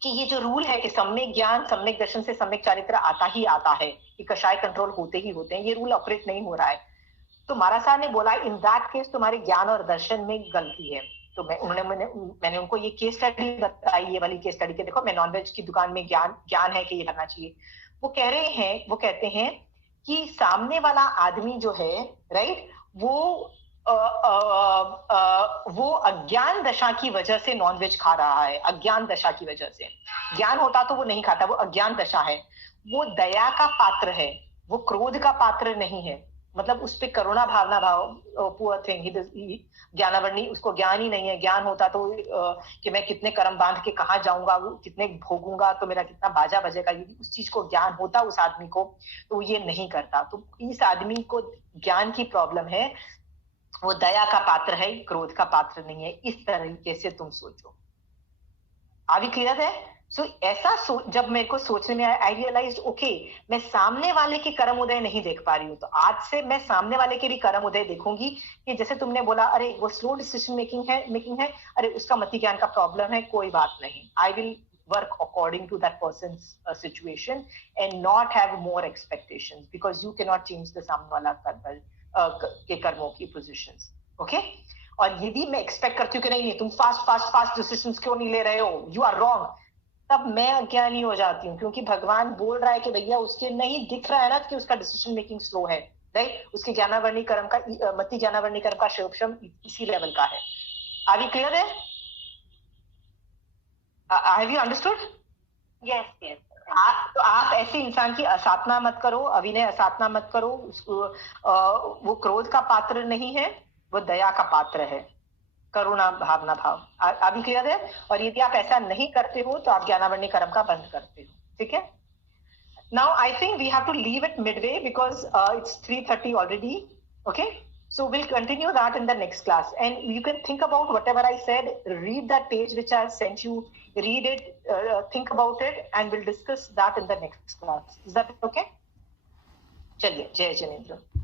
कि ये जो रूल है कि सम्यक ज्ञान सम्यक दर्शन से सम्यक चारित्र आता ही आता है, कि कषाय कंट्रोल होते ही होते हैं, ये रूल ऑपरेट नहीं हो रहा है। तो महाराज साहब ने बोला इन दैट केस तुम्हारे ज्ञान और दर्शन में गलती है। तो मैंने उनको ये केस स्टडी बताई, ये वाली केस स्टडी के, देखो मैं नॉनवेज की दुकान में ज्ञान है कि ये करना चाहिए। वो कहते हैं कि सामने वाला आदमी जो है, राइट, वो अज्ञान दशा की वजह से नॉनवेज खा रहा है, अज्ञान दशा की वजह से। ज्ञान होता तो वो नहीं खाता, वो अज्ञान दशा है। वो दया का पात्र है, वो क्रोध का पात्र नहीं है। मतलब उस पे करुणा भावना भाव, पुअर थिंग, ज्ञानावर्णी, उसको ज्ञान ही नहीं है। ज्ञान होता तो कि मैं कितने कर्म बांध के कहाँ जाऊंगा, कितने भोगूंगा, तो मेरा कितना बाजा बजेगा, यदि उस चीज को ज्ञान होता उस आदमी को तो ये नहीं करता। तो इस आदमी को ज्ञान की प्रॉब्लम है, वो दया का पात्र है, क्रोध का पात्र नहीं है। इस तरीके से तुम सोचो। अभी क्लियर है? सो ऐसा जब मेरे को सोचने में आया, आई रियलाइज्ड ओके, मैं सामने वाले के कर्म उदय नहीं देख पा रही हूँ, तो आज से मैं सामने वाले के भी कर्म उदय देखूंगी। कि जैसे तुमने बोला अरे वो स्लो डिसीजन मेकिंग है, अरे उसका मति ज्ञान का प्रॉब्लम है, कोई बात नहीं, I will work according to that person's situation and not have more expectations because you cannot change the सामने वाला के कर्मों की पोजीशंस, ओके? और यदि मैं एक्सपेक्ट करती हूँ कि नहीं तुम फास्ट डिसीजंस क्यों नहीं ले रहे हो, यू आर रॉन्ग, तब मैं अज्ञानी हो जाती हूँ। क्योंकि भगवान बोल रहा है कि भैया उसके नहीं दिख रहा है ना कि उसका डिसीजन मेकिंग स्लो है, राइट? उसके ज्ञानावर्णी कर्म का, मति ज्ञानावर्णी कर्म का क्षोभम इसी लेवल का है। आर यू क्लियर है? Have you understood? Yes yes. तो आप ऐसे इंसान की असाधना मत करो, अभिनय असाधना मत करो। वो क्रोध का पात्र नहीं है, वो दया का पात्र है, करुणा भावना भाव। अभी क्लियर है? और यदि आप ऐसा नहीं करते हो तो आप ज्ञानावर्णी कर्म का बंद करते हो, ठीक है? Now I think we have to leave it midway because it's 3:30 already, okay? So we'll continue that in the next class, and you can think about whatever I said. Read that page which I sent you. Read it, think about it, and we'll discuss that in the next class. Is that okay? चलिए, जय जिनेंद्र.